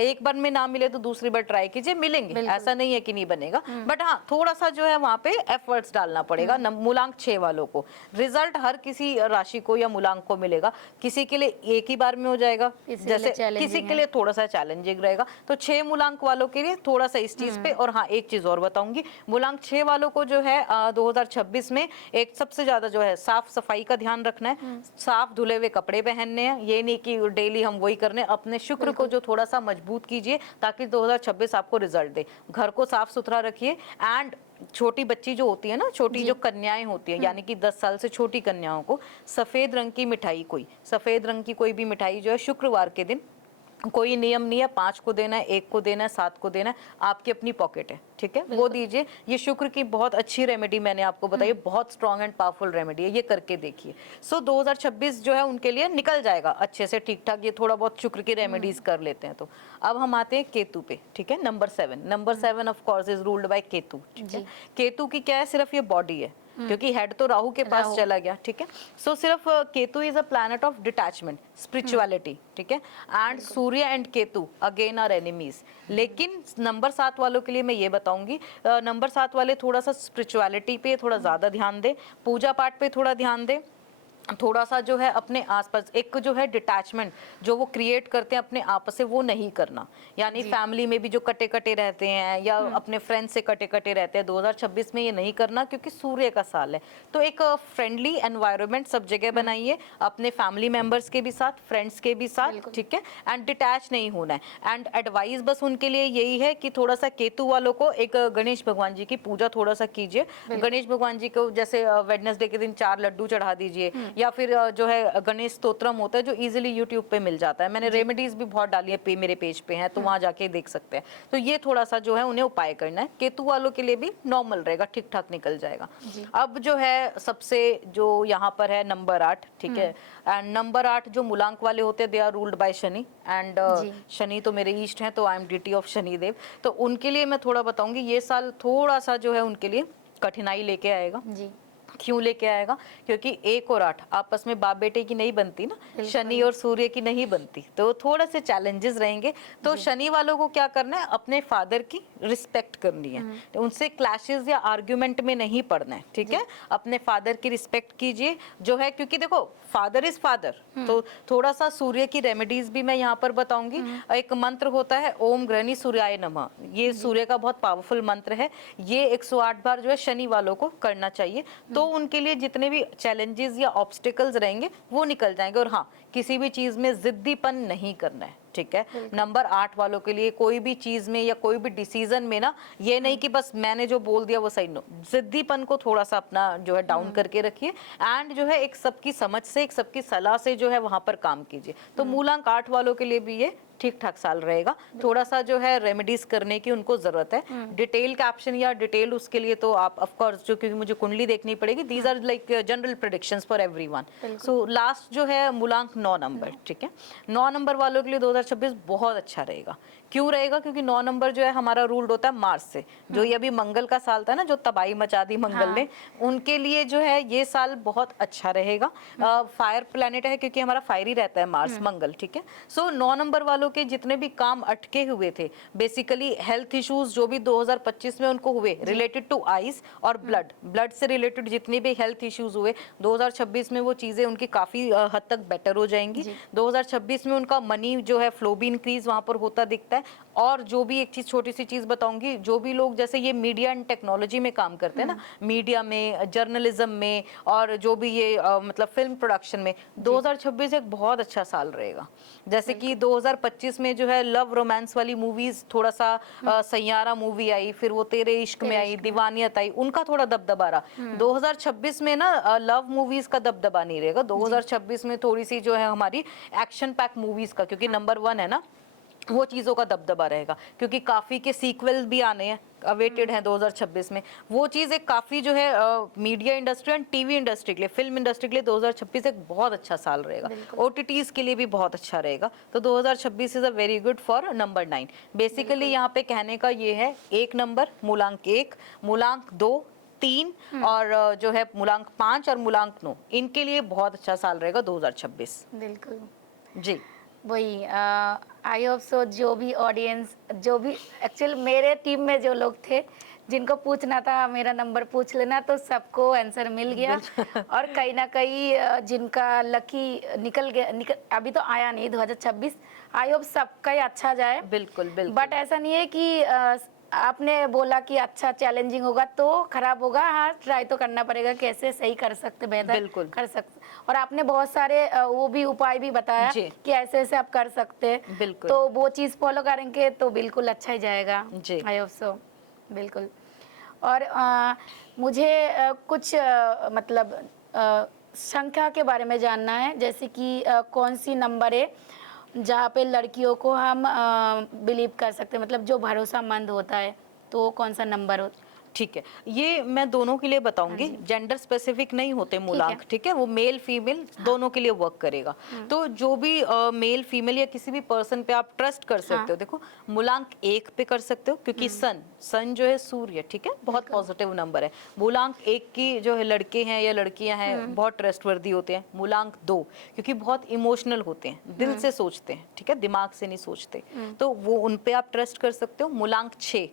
एक बार में ना मिले तो दूसरी बार ट्राई कीजिए, मिलेंगे, ऐसा नहीं है कि नहीं बनेगा, बट हाँ थोड़ा सा जो है वहां पे एफर्ट्स डालना पड़ेगा। मूलांक 6 वालों को रिजल्ट हर किसी राशि को या मूलांक को मिलेगा, किसी के लिए एक ही बार में हो जाएगा, जैसे किसी के लिए थोड़ा सा चैलेंजिंग रहेगा। तो 6 मूलांक वालों के लिए थोड़ा सा इस चीज पे। और हाँ एक चीज और बताऊंगी, मूलांक 6 वालों को जो है 2026 में एक सबसे ज्यादा जो है साफ सफाई का ध्यान रखना है, साफ धुले हुए कपड़े पहनने हैं, ये नहीं कि डेली हम वही करने। अपने शुक्र को जो थोड़ा सा मजबूत कीजिए ताकि 2026 आपको रिजल्ट दे। घर को साफ सुथरा रखिए। एंड छोटी बच्ची जो होती है ना, छोटी जो कन्याएं होती है, यानी कि 10 साल से छोटी कन्याओं को सफेद रंग की मिठाई, सफेद रंग की कोई भी मिठाई जो है शुक्रवार के दिन, कोई नियम नहीं है 5 को देना है, 1 को देना है, 7 को देना है, आपकी अपनी पॉकेट है, ठीक है, वो दीजिए। ये शुक्र की बहुत अच्छी रेमेडी मैंने आपको बताई, बहुत स्ट्रॉन्ग एंड पावरफुल रेमेडी है, ये करके देखिए। सो 2026 जो है उनके लिए निकल जाएगा अच्छे से, ठीक ठाक। ये थोड़ा बहुत शुक्र की रेमेडीज कर लेते हैं। तो अब हम आते हैं केतु पे, ठीक है, number 7। Number 7 of course is ruled bye Ketu, ठीक है। केतु की क्या है, सिर्फ ये बॉडी है, क्योंकि हेड तो राहु के पास चला गया, ठीक है। सो सिर्फ Ketu is a planet of detachment, spirituality, ठीक है। And Surya and Ketu again are enemies. लेकिन नंबर 7 वालों के लिए मैं ये बताऊंगी, नंबर 7 वाले थोड़ा सा स्पिरिचुअलिटी पे थोड़ा ज्यादा ध्यान दे, पूजा पाठ पे थोड़ा ध्यान दे, थोड़ा सा जो है अपने आसपास एक जो है डिटैचमेंट जो वो क्रिएट करते हैं अपने आपस से, वो नहीं करना। यानी फैमिली में भी जो कटे कटे रहते हैं या अपने फ्रेंड्स से कटे कटे रहते हैं, 2026 में ये नहीं करना, क्योंकि सूर्य का साल है। तो एक फ्रेंडली एनवायरनमेंट सब जगह बनाइए, अपने फैमिली मेंबर्स के भी साथ, फ्रेंड्स के भी साथ, ठीक है। एंड डिटैच नहीं होना है। एंड एडवाइस बस उनके लिए यही है कि थोड़ा सा केतु वालों को एक गणेश भगवान जी की पूजा थोड़ा सा कीजिए। गणेश भगवान जी को जैसे वेडनेसडे के दिन 4 लड्डू चढ़ा दीजिए, या फिर जो है गणेश स्तोत्रम होता है जो इजीली यूट्यूब पे मिल जाता है। मैंने रेमेडीज भी बहुत डाली है, मेरे पेज पे है, तो वहां जाके देख सकते हैं। तो ये थोड़ा सा जो है उन्हें उपाय करना है। केतु वालों के लिए भी नॉर्मल रहेगा, ठीक ठाक निकल जाएगा। अब जो है सबसे जो यहाँ पर है नंबर 8, ठीक है, एंड नंबर 8 जो मूलांक वाले होते हैं they are ruled by Shani, and Shani तो मेरे ईस्ट हैं, तो I am deity of Shanidev. तो उनके लिए मैं थोड़ा बताऊंगी, ये साल थोड़ा सा जो है उनके लिए कठिनाई लेके आएगा। जी। क्यों लेके आएगा? क्योंकि 1 और 8 आपस में बाप बेटे की नहीं बनती ना, शनि और सूर्य की नहीं बनती, तो थोड़ा से चैलेंजेस रहेंगे। तो शनि वालों को क्या करना है, अपने फादर की रिस्पेक्ट करनी है, तो उनसे क्लैशेस या आर्ग्यूमेंट में नहीं पड़ना है, ठीक है। अपने फादर की रिस्पेक्ट कीजिए जो है, क्योंकि देखो फादर इज फादर। तो थोड़ा सा सूर्य की रेमेडीज भी मैं यहाँ पर बताऊंगी। एक मंत्र होता है ओम ग्रहणी सूर्याय नमः, ये सूर्य का बहुत पावरफुल मंत्र है। ये 108 बार जो है शनि वालों को करना चाहिए, तो उनके लिए जितने भी चैलेंजेस या ऑब्स्टिकल्स रहेंगे वो निकल जाएंगे। और हाँ, किसी भी चीज में जिद्दीपन नहीं करना है, ठीक है। नंबर 8 वालों के लिए कोई भी चीज में या कोई भी डिसीजन में ना, ये नहीं कि बस मैंने जो बोल दिया वो सही, नो, जिद्दीपन को थोड़ा सा अपना जो है डाउन करके रखिए, एंड जो है एक सबकी समझ से, एक सबकी सलाह से जो है वहां पर काम कीजिए। तो मूलांक 8 वालों के लिए भी ये ठीक ठाक साल रहेगा। थोड़ा सा जो है रेमेडीज करने की उनको जरूरत है। डिटेल कैप्शन या डिटेल उसके लिए तो आप ऑफ कोर्स, जो क्योंकि मुझे कुंडली देखनी पड़ेगी, these are like general predictions for everyone. So last जो है मूलांक 9 नंबर, ठीक है। 9 नंबर वालों के लिए 2026 बहुत अच्छा रहेगा। क्यों रहेगा? क्योंकि 9 नंबर जो है हमारा रूल्ड होता है मार्स से, जो ये अभी मंगल का साल था ना, जो तबाही मचा दी मंगल ने, उनके लिए जो है ये साल बहुत अच्छा रहेगा। फायर प्लैनेट है क्योंकि हमारा फायर ही रहता है मार्स, मंगल, ठीक है। सो 9 नंबर वालों के जितने भी काम अटके हुए थे, बेसिकली हेल्थ इश्यूज जो भी 2025 में उनको हुए रिलेटेड टू आईज और ब्लड से रिलेटेड जितने भी हेल्थ इश्यूज हुए, 2026 में वो चीजें उनकी काफी हद तक बेटर हो जाएंगी। 2026 में उनका मनी जो है फ्लो भी इंक्रीज वहां पर होता दिखता है। और जो भी एक चीज, छोटी सी चीज बताऊंगी, जो भी लोग जैसे ये मीडिया एंड टेक्नोलॉजी में काम करते हैं ना, मीडिया में, जर्नलिज्म में, और जो भी ये मतलब फिल्म प्रोडक्शन में, 2026 एक बहुत अच्छा साल रहेगा। जैसे कि 2025 में जो है लव रोमांस वाली मूवीज, थोड़ा सा सैयारा मूवी आई, फिर वो तेरे इश्क में आई, दीवानियत आई, उनका थोड़ा दबदबा रहा। 2026 में ना लव मूवीज का दबदबा नहीं रहेगा। 2026 में थोड़ी सी जो है हमारी एक्शन पैक मूवीज का, क्योंकि नंबर 1 है ना, वो चीजों का दबदबा रहेगा, क्योंकि काफी के सीक्वल भी आने हैं, अवेटेड हैं 2026 में। वो चीज एक काफी जो है media industry and TV industry के लिए, फिल्म इंडस्ट्री के लिए 2026 एक बहुत अच्छा साल रहेगा। ओटीटीज के लिए भी बहुत अच्छा रहेगा। तो 2026 is a very good for number 9। Basically यहाँ पे कहने का ये है, 1 नंबर, मूलांक 1, मूलांक 2, 3 और जो है मूलांक 5 और मूलांक 9, इनके लिए बहुत अच्छा साल रहेगा 2026। बिल्कुल जी, वही आई होप सो जो भी ऑडियंस, जो भी एक्चुअल मेरे टीम में जो लोग थे जिनको पूछना था मेरा नंबर पूछ लेना, तो सबको आंसर मिल गया। और कहीं ना कहीं जिनका लकी निकल गया, अभी तो आया नहीं 2026, आई होप सबका ही अच्छा जाए। बिल्कुल बिल्कुल। बट ऐसा नहीं है कि आपने बोला कि अच्छा चैलेंजिंग होगा तो खराब होगा। हाँ, ट्राई तो करना पड़ेगा, कैसे सही कर सकते, बेहतर बिल्कुल कर सकते। और आपने बहुत सारे वो भी उपाय भी बताया कि ऐसे ऐसे आप कर सकते हैं, बिल्कुल। तो वो चीज़ फॉलो करेंगे तो बिल्कुल अच्छा ही जाएगा। जी, आई होप सो, बिल्कुल। और मुझे कुछ मतलब संख्या के बारे में जानना है, जैसे कि कौन सी नंबर है जहाँ पे लड़कियों को हम बिलीव कर सकते हैं, मतलब जो भरोसामंद होता है, तो वो कौन सा नंबर हो? ठीक है, ये मैं दोनों के लिए बताऊंगी, जेंडर स्पेसिफिक नहीं होते मूलांक, ठीक है, वो मेल फीमेल दोनों के लिए वर्क करेगा। तो जो भी मेल फीमेल या किसी भी पर्सन पे आप ट्रस्ट कर सकते हो, देखो मूलांक 1 पे कर सकते हो, क्योंकि सन जो है सूर्य, ठीक है, बहुत पॉजिटिव नंबर है। मूलांक 1 की जो है लड़के हैं या लड़कियां हैं बहुत ट्रस्टवर्दी होते हैं। मूलांक 2 क्योंकि बहुत इमोशनल होते हैं, दिल से सोचते हैं, ठीक है, दिमाग से नहीं सोचते, तो वो उन पे आप ट्रस्ट कर सकते हो। मूलांक 6,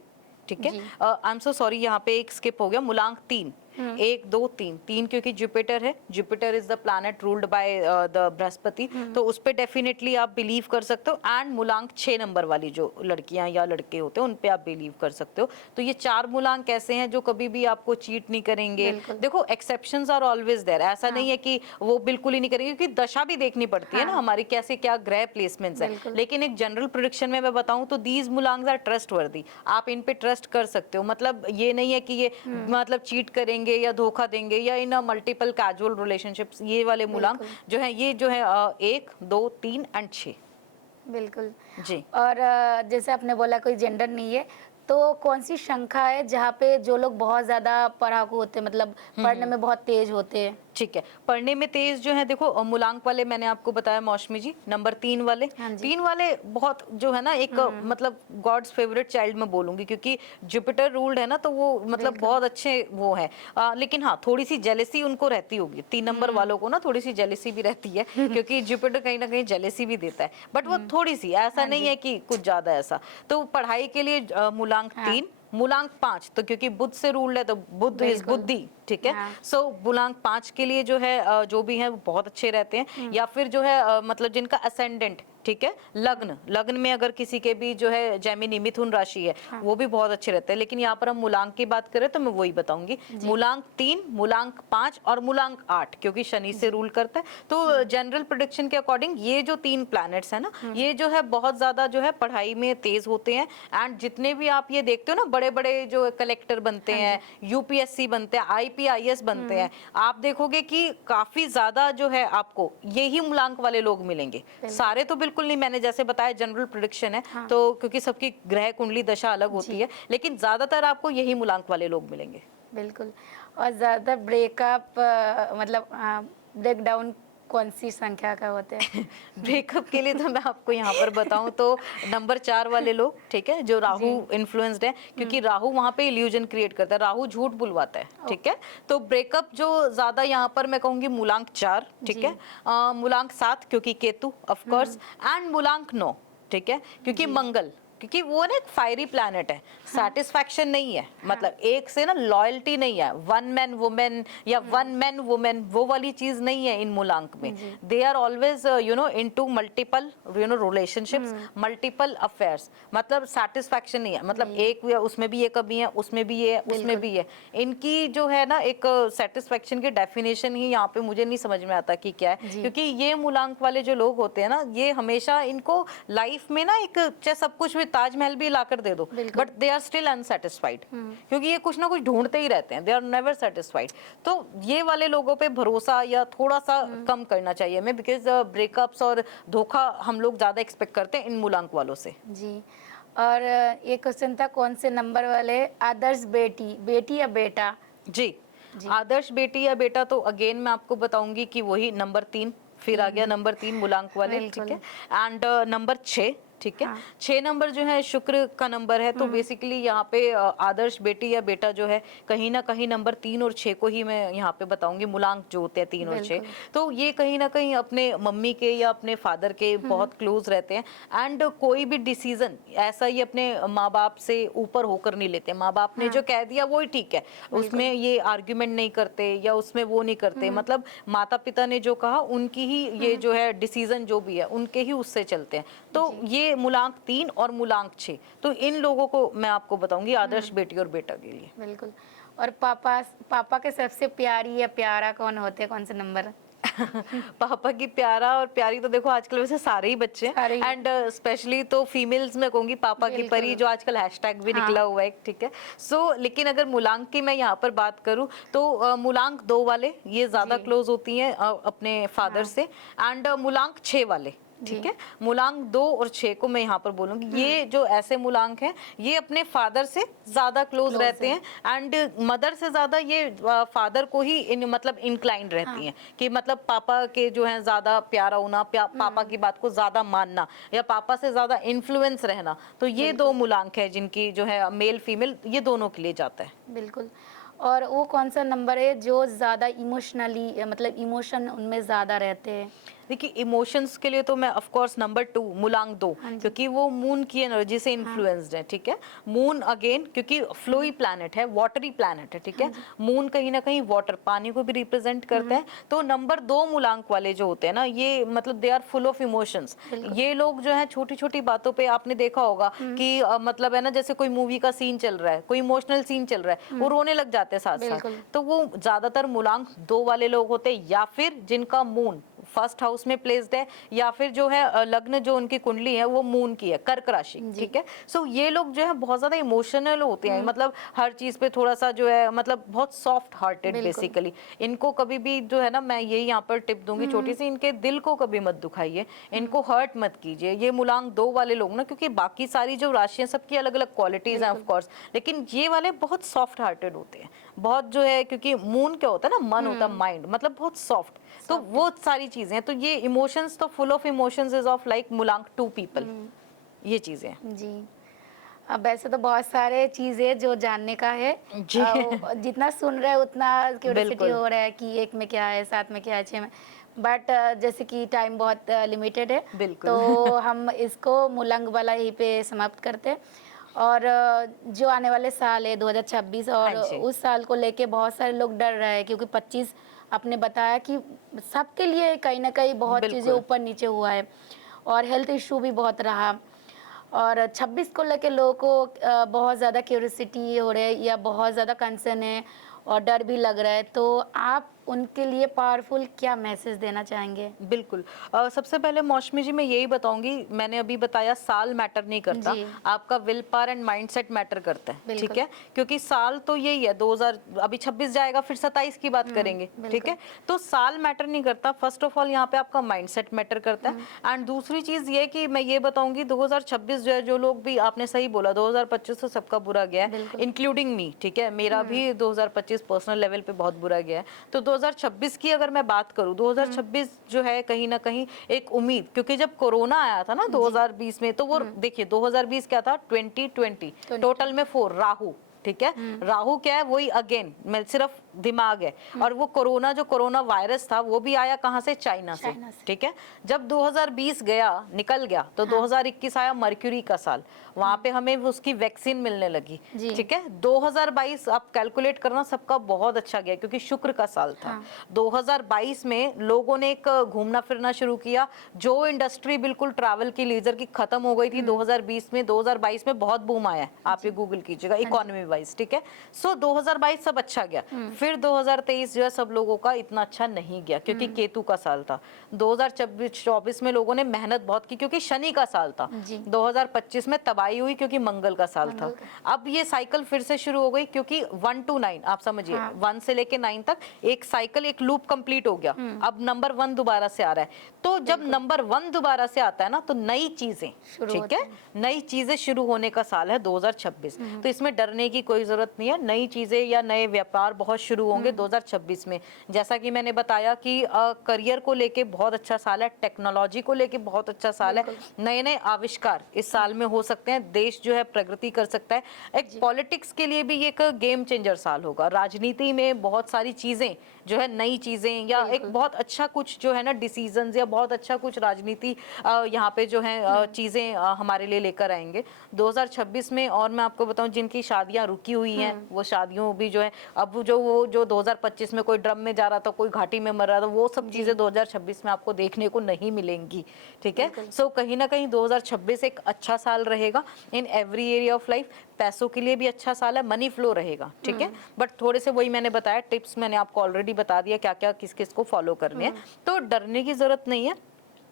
ठीक है, आई एम सो सॉरी, यहाँ पे एक स्किप हो गया, मूलांक 3, 1 2 3 क्योंकि जुपिटर है, Jupiter is the planet ruled by the Brihaspati, तो उस पे डेफिनेटली आप बिलीव कर सकते हो। एंड मूलांक 6 नंबर वाली जो लड़कियां या लड़के होते हैं उन पे आप बिलीव कर सकते हो। तो ये 4 मूलांक ऐसे हैं जो कभी भी आपको चीट नहीं करेंगे। देखो एक्सेप्शंस आर ऑलवेज देयर, ऐसा नहीं है कि वो बिल्कुल ही नहीं करेंगे, क्योंकि दशा भी देखनी पड़ती है ना हमारी, कैसे क्या ग्रह प्लेसमेंट्स है। लेकिन एक जनरल प्रेडिक्शन में मैं बताऊं तो दीज मूलांक्स आर ट्रस्टवर्दी, आप इन पे ट्रस्ट कर सकते हो। मतलब ये नहीं है कि ये मतलब चीट करेंगे देंगे या धोखा देंगे या इन मल्टीपल कैजुअल रिलेशनशिप्स, ये वाले मूलांक जो है ये जो है 1, 2, 3 एंड 6। बिल्कुल। जी। और जैसे आपने बोला कोई जेंडर नहीं है, तो कौन सी संख्या है जहाँ पे जो लोग बहुत ज़्यादा पढ़ाकू होते हैं, मतलब पढ़ने में बहुत तेज होते हैं? ठीक है, पढ़ने में तेज जो है, देखो मूलांक वाले मैंने आपको बताया मौसमी जी, नंबर 3 वाले। हाँ जी। 3 वाले बहुत जो है ना एक मतलब गॉड्स फेवरेट चाइल्ड मैं बोलूंगी, क्योंकि जुपिटर रूल्ड है ना, तो वो मतलब बहुत अच्छे वो है। लेकिन हाँ, थोड़ी सी जेलेसी उनको रहती होगी 3 नंबर वालों को ना, थोड़ी सी जेलेसी भी रहती है क्योंकि जुपिटर कहीं ना कहीं जेलेसी भी देता है, बट वो थोड़ी सी, ऐसा नहीं है कि कुछ ज्यादा ऐसा। तो पढ़ाई के लिए मूलांक 3, मूलांक 5, तो क्योंकि बुध से रूल्ड है तो बुध इज बुद्धि, ठीक है। सो मूलांक 5 के लिए जो है जो भी है वो बहुत अच्छे रहते हैं। या फिर जो है मतलब जिनका असेंडेंट, ठीक है, लग्न, लग्न में अगर किसी के भी जो है जैमिनी मिथुन राशि है, वो भी बहुत अच्छे रहते हैं। लेकिन यहाँ पर हम मूलांक की बात करें तो मैं वही बताऊंगी, मूलांक 3, मूलांक 5 और मूलांक 8, क्योंकि शनि से रूल करता है। तो जनरल प्रेडिक्शन के अकॉर्डिंग ये जो 3 प्लैनेट्स है ना, ये जो है बहुत ज्यादा जो है पढ़ाई में तेज होते हैं। एंड जितने भी आप ये देखते हो ना, बड़े बड़े जो कलेक्टर बनते हैं, यूपीएससी बनते हैं, आईपीआईएस बनते हैं, आप देखोगे कि काफी ज्यादा जो है आपको यही मूलांक वाले लोग मिलेंगे। सारे तो बिल्कुल नहीं, मैंने जैसे बताया जनरल प्रेडिक्शन है, तो क्योंकि सबकी ग्रह कुंडली दशा अलग होती है, लेकिन ज्यादातर आपको यही मूलांक वाले लोग मिलेंगे। बिल्कुल। और ज़्यादा ब्रेकअप मतलब ब्रेकडाउन कौन सी संख्या का होते हैं? ब्रेकअप के लिए तो मैं आपको यहाँ पर बताऊं तो नंबर 4 वाले लोग, ठीक है, जो राहु इन्फ्लुएंस्ड है, क्योंकि राहु वहां पे इल्यूजन क्रिएट करता है, राहु झूठ बुलवाता है, ठीक है। तो ब्रेकअप जो ज्यादा यहाँ पर मैं कहूंगी मूलांक 4, ठीक है, मूलांक 7 क्योंकि केतु ऑफ कोर्स, एंड मूलांक 9, ठीक है, क्योंकि मंगल, क्योंकि वो ना एक फायरी प्लैनेट है, सेटिस्फैक्शन नहीं है, मतलब एक से ना लॉयल्टी नहीं है, वन मैन वुमेन या वन मैन वुमेन, वो वाली चीज नहीं है इन मूलांक में। They are always you know into multiple you know relationships, multiple affairs, मतलब सेटिस्फैक्शन नहीं है, मतलब एक उसमें भी ये कमी है, उसमें भी ये, उसमें भी ये, इनकी जो है ना एक सेटिस्फैक्शन की डेफिनेशन ही यहाँ पे मुझे नहीं समझ में आता कि क्या है। क्योंकि ये मूलांक वाले जो लोग होते हैं ना, ये हमेशा इनको लाइफ में ना एक चाहे सब कुछ भी, ताजमहल भी लाकर दे दो, but they are still unsatisfied, क्योंकि ये कुछ ना कुछ ढूंढते ही रहते हैं, दे आर नेवर सेटिस्फाइड। तो ये वाले लोगों पे भरोसा या थोड़ा सा कम करना चाहिए हमें, बिकॉज ब्रेकअप्स और धोखा हम लोग ज्यादा एक्सपेक्ट करते हैं इन मूलांक वालों से। जी। और ये क्वेश्चन था, कौन से नंबर वाले आदर्श बेटी, बेटी या बेटा? जी, आदर्श बेटी या बेटा, तो अगेन मैं आपको बताऊंगी कि वही नंबर 3, फिर आ गया नंबर 3 मूलांक वाले, ठीक है, एंड नंबर 6, ठीक है। 6 नंबर जो है शुक्र का नंबर है, तो बेसिकली यहाँ पे आदर्श बेटी या बेटा जो है कहीं ना कहीं नंबर 3 और 6 को ही मैं यहाँ पे बताऊंगी, मूलांक जो होते हैं 3 और 6, तो ये कहीं ना कहीं अपने मम्मी के या अपने फादर के बहुत क्लोज रहते हैं। एंड कोई भी डिसीजन ऐसा ही अपने माँ बाप से ऊपर होकर नहीं लेते, माँ बाप ने जो कह दिया वो ही ठीक है, उसमें ये आर्ग्यूमेंट नहीं करते या उसमें वो नहीं करते, मतलब माता पिता ने जो कहा उनकी ही ये जो है डिसीजन जो भी है उनके ही उससे चलते हैं। तो ये मूलांक 3 और मूलांक 6, तो इन लोगों को मैं आपको बताऊंगी आदर्श बेटी और बेटा के लिए। बिल्कुल। और पापा के सबसे प्यारी या प्यारा कौन होते हैं, कौन से नंबर? पापा की प्यारा और प्यारी तो देखो आजकल वैसे सारे ही बच्चे हैं, एंड स्पेशली तो फीमेल्स में कहूंगी पापा की परी, जो आजकल हैशटैग भी निकला हुआ है, ठीक है। सो लेकिन अगर मूलांक की मैं यहाँ पर बात करूँ तो मूलांक 2 वाले ये ज्यादा क्लोज होती हैं अपने फादर से, एंड मूलांक 6 वाले, ठीक है, मूलांक 2 और 6 को मैं यहाँ पर बोलूंगी, ये जो ऐसे मूलांक हैं ये अपने फादर से ज्यादा क्लोज रहते हैं, एंड मदर से ज्यादा ये फादर को ही मतलब इंक्लाइंड रहती हैं, कि मतलब पापा के जो है ज्यादा प्यारा होना, पापा की बात को ज्यादा मानना या पापा से ज्यादा इन्फ्लुएंस रहना, तो ये 2 मूलांक है जिनकी जो है मेल फीमेल ये दोनों के लिए जाता है। बिल्कुल। और वो कौन सा नंबर है जो ज़्यादा इमोशनली, मतलब इमोशन उनमें ज़्यादा रहते हैं? देखिए इमोशंस के लिए तो मैं ऑफ कोर्स नंबर 2 मूलांक 2, क्योंकि वो मून की एनर्जी से इन्फ्लुएंस्ड है, ठीक है। मून अगेन क्योंकि फ्लोई प्लैनेट है, वाटरी प्लैनेट है, ठीक है, मून कहीं ना कहीं वाटर, पानी को भी रिप्रेजेंट करता है। तो नंबर 2 मूलांक वाले जो होते हैं ना, ये मतलब they are full of emotions. ये लोग जो है छोटी छोटी बातों पे आपने देखा होगा कि मतलब है ना, जैसे कोई मूवी का सीन चल रहा है, कोई इमोशनल सीन चल रहा है, वो रोने लग जाते हैं साथ साथ, तो वो ज्यादातर मूलांक 2 वाले लोग होते हैं, या फिर जिनका मून फर्स्ट हाउस में प्लेस्ड है, या फिर जो है लग्न जो उनकी कुंडली है वो मून की है, कर्क राशि, ठीक है। सो ये लोग जो है बहुत ज्यादा इमोशनल होते हैं, मतलब हर चीज पे थोड़ा सा जो है, मतलब बहुत सॉफ्ट हार्टेड बेसिकली। इनको कभी भी जो है ना, मैं यही यहाँ पर टिप दूंगी छोटी सी, इनके दिल को कभी मत दुखाइए, इनको हर्ट मत कीजिए। ये मूलांक 2 वाले लोग ना, क्योंकि बाकी सारी जो राशियां सबकी अलग अलग क्वालिटीज हैं ऑफ कोर्स, लेकिन ये वाले बहुत सॉफ्ट हार्टेड होते हैं, बहुत जो है, क्योंकि मून क्या होता है ना, मन होता है, माइंड, मतलब बहुत सॉफ्ट। तो वो सारी चीजें हैं, तो ये इमोशंस तो full of emotions is of like मूलांक 2 पीपल, ये चीजें जी। अब वैसे तो बहुत सारे चीज़ें जो जानने का है, जी। जितना सुन रहे हैं उतना क्यूरियोसिटी बिल्कुल। हो रहा है कि 1 में क्या है, 7 में क्या है, 6 में, बट जैसे कि टाइम बहुत लिमिटेड है, बिल्कुल। तो हम इसको मूलांक वाला यहीं पे समाप्त करते हैं। और जो आने वाले साल है 2026, और हाँ जी। उस साल को लेके बहुत सारे लोग डर रहे हैं, क्योंकि 25 आपने बताया कि सबके लिए कहीं ना कहीं बहुत चीज़ें बिल्कुल। ऊपर नीचे हुआ है, और हेल्थ इशू भी बहुत रहा। और 26 को लेके लोगों को बहुत ज़्यादा क्यूरियोसिटी हो रहा है, या बहुत ज़्यादा कंसर्न है और डर भी लग रहा है, तो आप उनके लिए पावरफुल क्या मैसेज देना चाहेंगे? बिल्कुल। सबसे पहले मौसमी जी मैं यही बताऊंगी, मैंने अभी बताया साल मैटर नहीं करता, जी। आपका will power and mindset matter करता है, बिल्कुल। ठीक है। क्योंकि साल तो यही है 2000, अभी 26 जाएगा, फिर 27 की बात करेंगे, ठीक है। तो साल मैटर नहीं करता, फर्स्ट ऑफ ऑल यहाँ पे आपका माइंडसेट मैटर करता है। एंड दूसरी चीज ये कि मैं ये बताऊंगी 2026 जो है, जो लोग भी, आपने सही बोला 2025 तो सबका बुरा गया है, इंक्लूडिंग मी, ठीक है। मेरा भी 2025 पर्सनल लेवल पे बहुत बुरा गया है। तो 2026 की अगर मैं बात करूं, 2026 जो है कहीं ना कहीं एक उम्मीद, क्योंकि जब कोरोना आया था ना 2020 में, तो वो देखिए 2020 क्या था, 2020 टोटल में 4 राहु, ठीक है। राहु क्या है, वही अगेन मैं सिर्फ दिमाग है। और वो कोरोना, जो कोरोना वायरस था, वो भी आया कहाँ से, चाइना से, ठीक है। जब 2020 गया, निकल गया, तो 2021 आया मर्क्यूरी का साल, वहां पे हमें उसकी वैक्सीन मिलने लगी, ठीक है। 2022 आप कैलकुलेट करना, सबका बहुत अच्छा गया, क्योंकि शुक्र का साल था। 2022 में लोगों ने एक घूमना फिरना शुरू किया, जो इंडस्ट्री बिल्कुल ट्रैवल की, लीजर की खत्म हो गई थी 2020 में, 2022 में बहुत बूम आया, आप ये गूगल कीजिएगा, इकोनॉमी वाइज, ठीक है। सो 2022 सब अच्छा गया। फिर 2023 जो है सब लोगों का इतना अच्छा नहीं गया, क्योंकि केतु का साल था। 2024 में लोगों ने मेहनत बहुत की, क्योंकि शनि का साल था। 2025 में तबाही हुई, क्योंकि मंगल का साल था। अब ये साइकिल फिर से शुरू हो गई, क्योंकि 1 to 9 आप समझिए, 1 से लेके 9 तक एक साइकिल, एक लूप कंप्लीट हो गया। अब नंबर 1 दोबारा से आ रहा है। तो जब नंबर 1 दोबारा से आता है ना, तो नई चीजें, ठीक है, नई चीजें शुरू होने का साल है 2026। तो इसमें डरने की कोई जरूरत नहीं है। नई चीजें या नए व्यापार बहुत शुरू होंगे 2026 में। जैसा कि मैंने बताया कि करियर को लेके बहुत अच्छा साल है, टेक्नोलॉजी को लेके बहुत अच्छा साल है, नए नए आविष्कार इस साल में हो सकते हैं, देश जो है प्रगति कर सकता है। एक पॉलिटिक्स के लिए भी एक गेम चेंजर साल होगा। राजनीति में बहुत सारी चीजें जो है, नई चीजें, या एक बहुत अच्छा कुछ जो है ना डिसीजंस, या बहुत अच्छा कुछ राजनीति यहाँ पे जो है चीजें हमारे लिए लेकर आएंगे 2026 में। और मैं आपको बताऊं, जिनकी शादियां रुकी हुई हैं, वो शादियों भी जो है, अब जो 2025 में कोई ड्रम में जा रहा था, कोई घाटी में मर रहा था, वो सब चीजें 2026 में आपको देखने को नहीं मिलेंगी, ठीक है। सो कहीं ना कहीं 2026 एक अच्छा साल रहेगा in every area of life. पैसों के लिए भी अच्छा साल है, मनी फ्लो रहेगा, ठीक है। बट थोड़े से, वही मैंने बताया, टिप्स मैंने आपको ऑलरेडी बता दिया क्या क्या किस किस को फॉलो करने हैं। तो डरने की जरूरत नहीं है।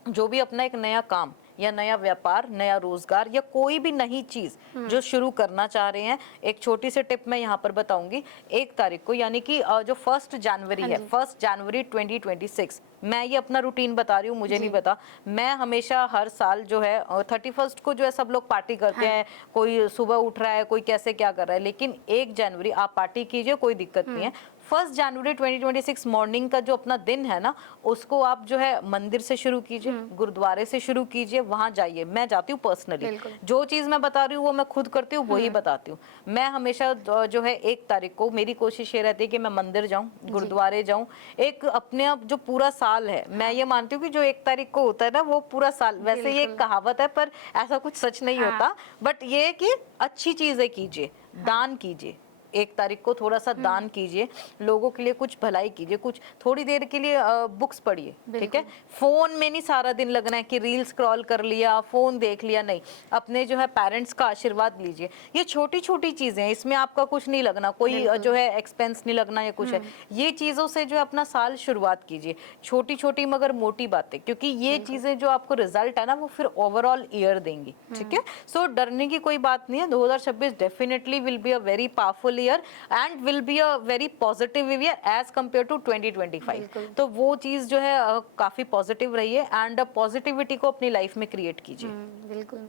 जो भी अपना एक नया काम या नया व्यापार, नया रोजगार, या कोई भी नई चीज जो शुरू करना चाह रहे हैं, एक छोटी सी टिप मैं यहाँ पर बताऊंगी। 1 तारीख को, यानी कि जो 1 जनवरी है, 1 जनवरी 2026, मैं ये अपना रूटीन बता रही हूँ, मुझे नहीं पता, मैं हमेशा हर साल जो है 31 को जो है सब लोग पार्टी करते हैं, कोई सुबह उठ रहा है, कोई कैसे क्या कर रहा है, लेकिन 1 जनवरी आप पार्टी कीजिए, कोई दिक्कत नहीं है। 1 जनवरी 2026 मॉर्निंग का जो अपना दिन है ना, उसको आप जो है मंदिर से शुरू कीजिए, गुरुद्वारे से शुरू कीजिए, वहां जाइए। मैं जाती हूँ पर्सनली, जो चीज मैं बता रही हूँ वो मैं खुद करती हूँ, वही बताती हूँ। मैं हमेशा जो है 1 तारीख को मेरी कोशिश ये रहती है कि मैं मंदिर जाऊँ, गुरुद्वारे जाऊँ। एक अपने आप जो पूरा साल है, मैं ये मानती हूँ कि जो 1 तारीख को होता है ना, वो पूरा साल, वैसे ये एक कहावत है पर ऐसा कुछ सच नहीं होता, बट ये है कि अच्छी चीजें कीजिए, दान कीजिए, 1 तारीख को थोड़ा सा दान कीजिए, लोगों के लिए कुछ भलाई कीजिए, कुछ थोड़ी देर के लिए बुक्स पढ़िए, ठीक है। फोन में नहीं सारा दिन लगना है कि रील स्क्रॉल कर लिया, फोन देख लिया, नहीं। अपने जो है पेरेंट्स का आशीर्वाद लीजिए। ये छोटी छोटी चीजें हैं, इसमें आपका कुछ नहीं लगना, कोई जो है एक्सपेंस नहीं लगना या कुछ है। ये चीजों से जो है अपना साल शुरुआत कीजिए, छोटी छोटी मगर मोटी बातें, क्योंकि ये चीजें जो आपको रिजल्ट है ना वो फिर ओवरऑल ईयर देंगी, ठीक है। सो डरने की कोई बात नहीं है। 2026 definitely will be a very powerful year and will be a very positive year as compare to 2025। तो वो चीज जो है काफी पॉजिटिव रही है एंड पॉजिटिविटी को अपनी लाइफ में क्रिएट कीजिए। बिल्कुल।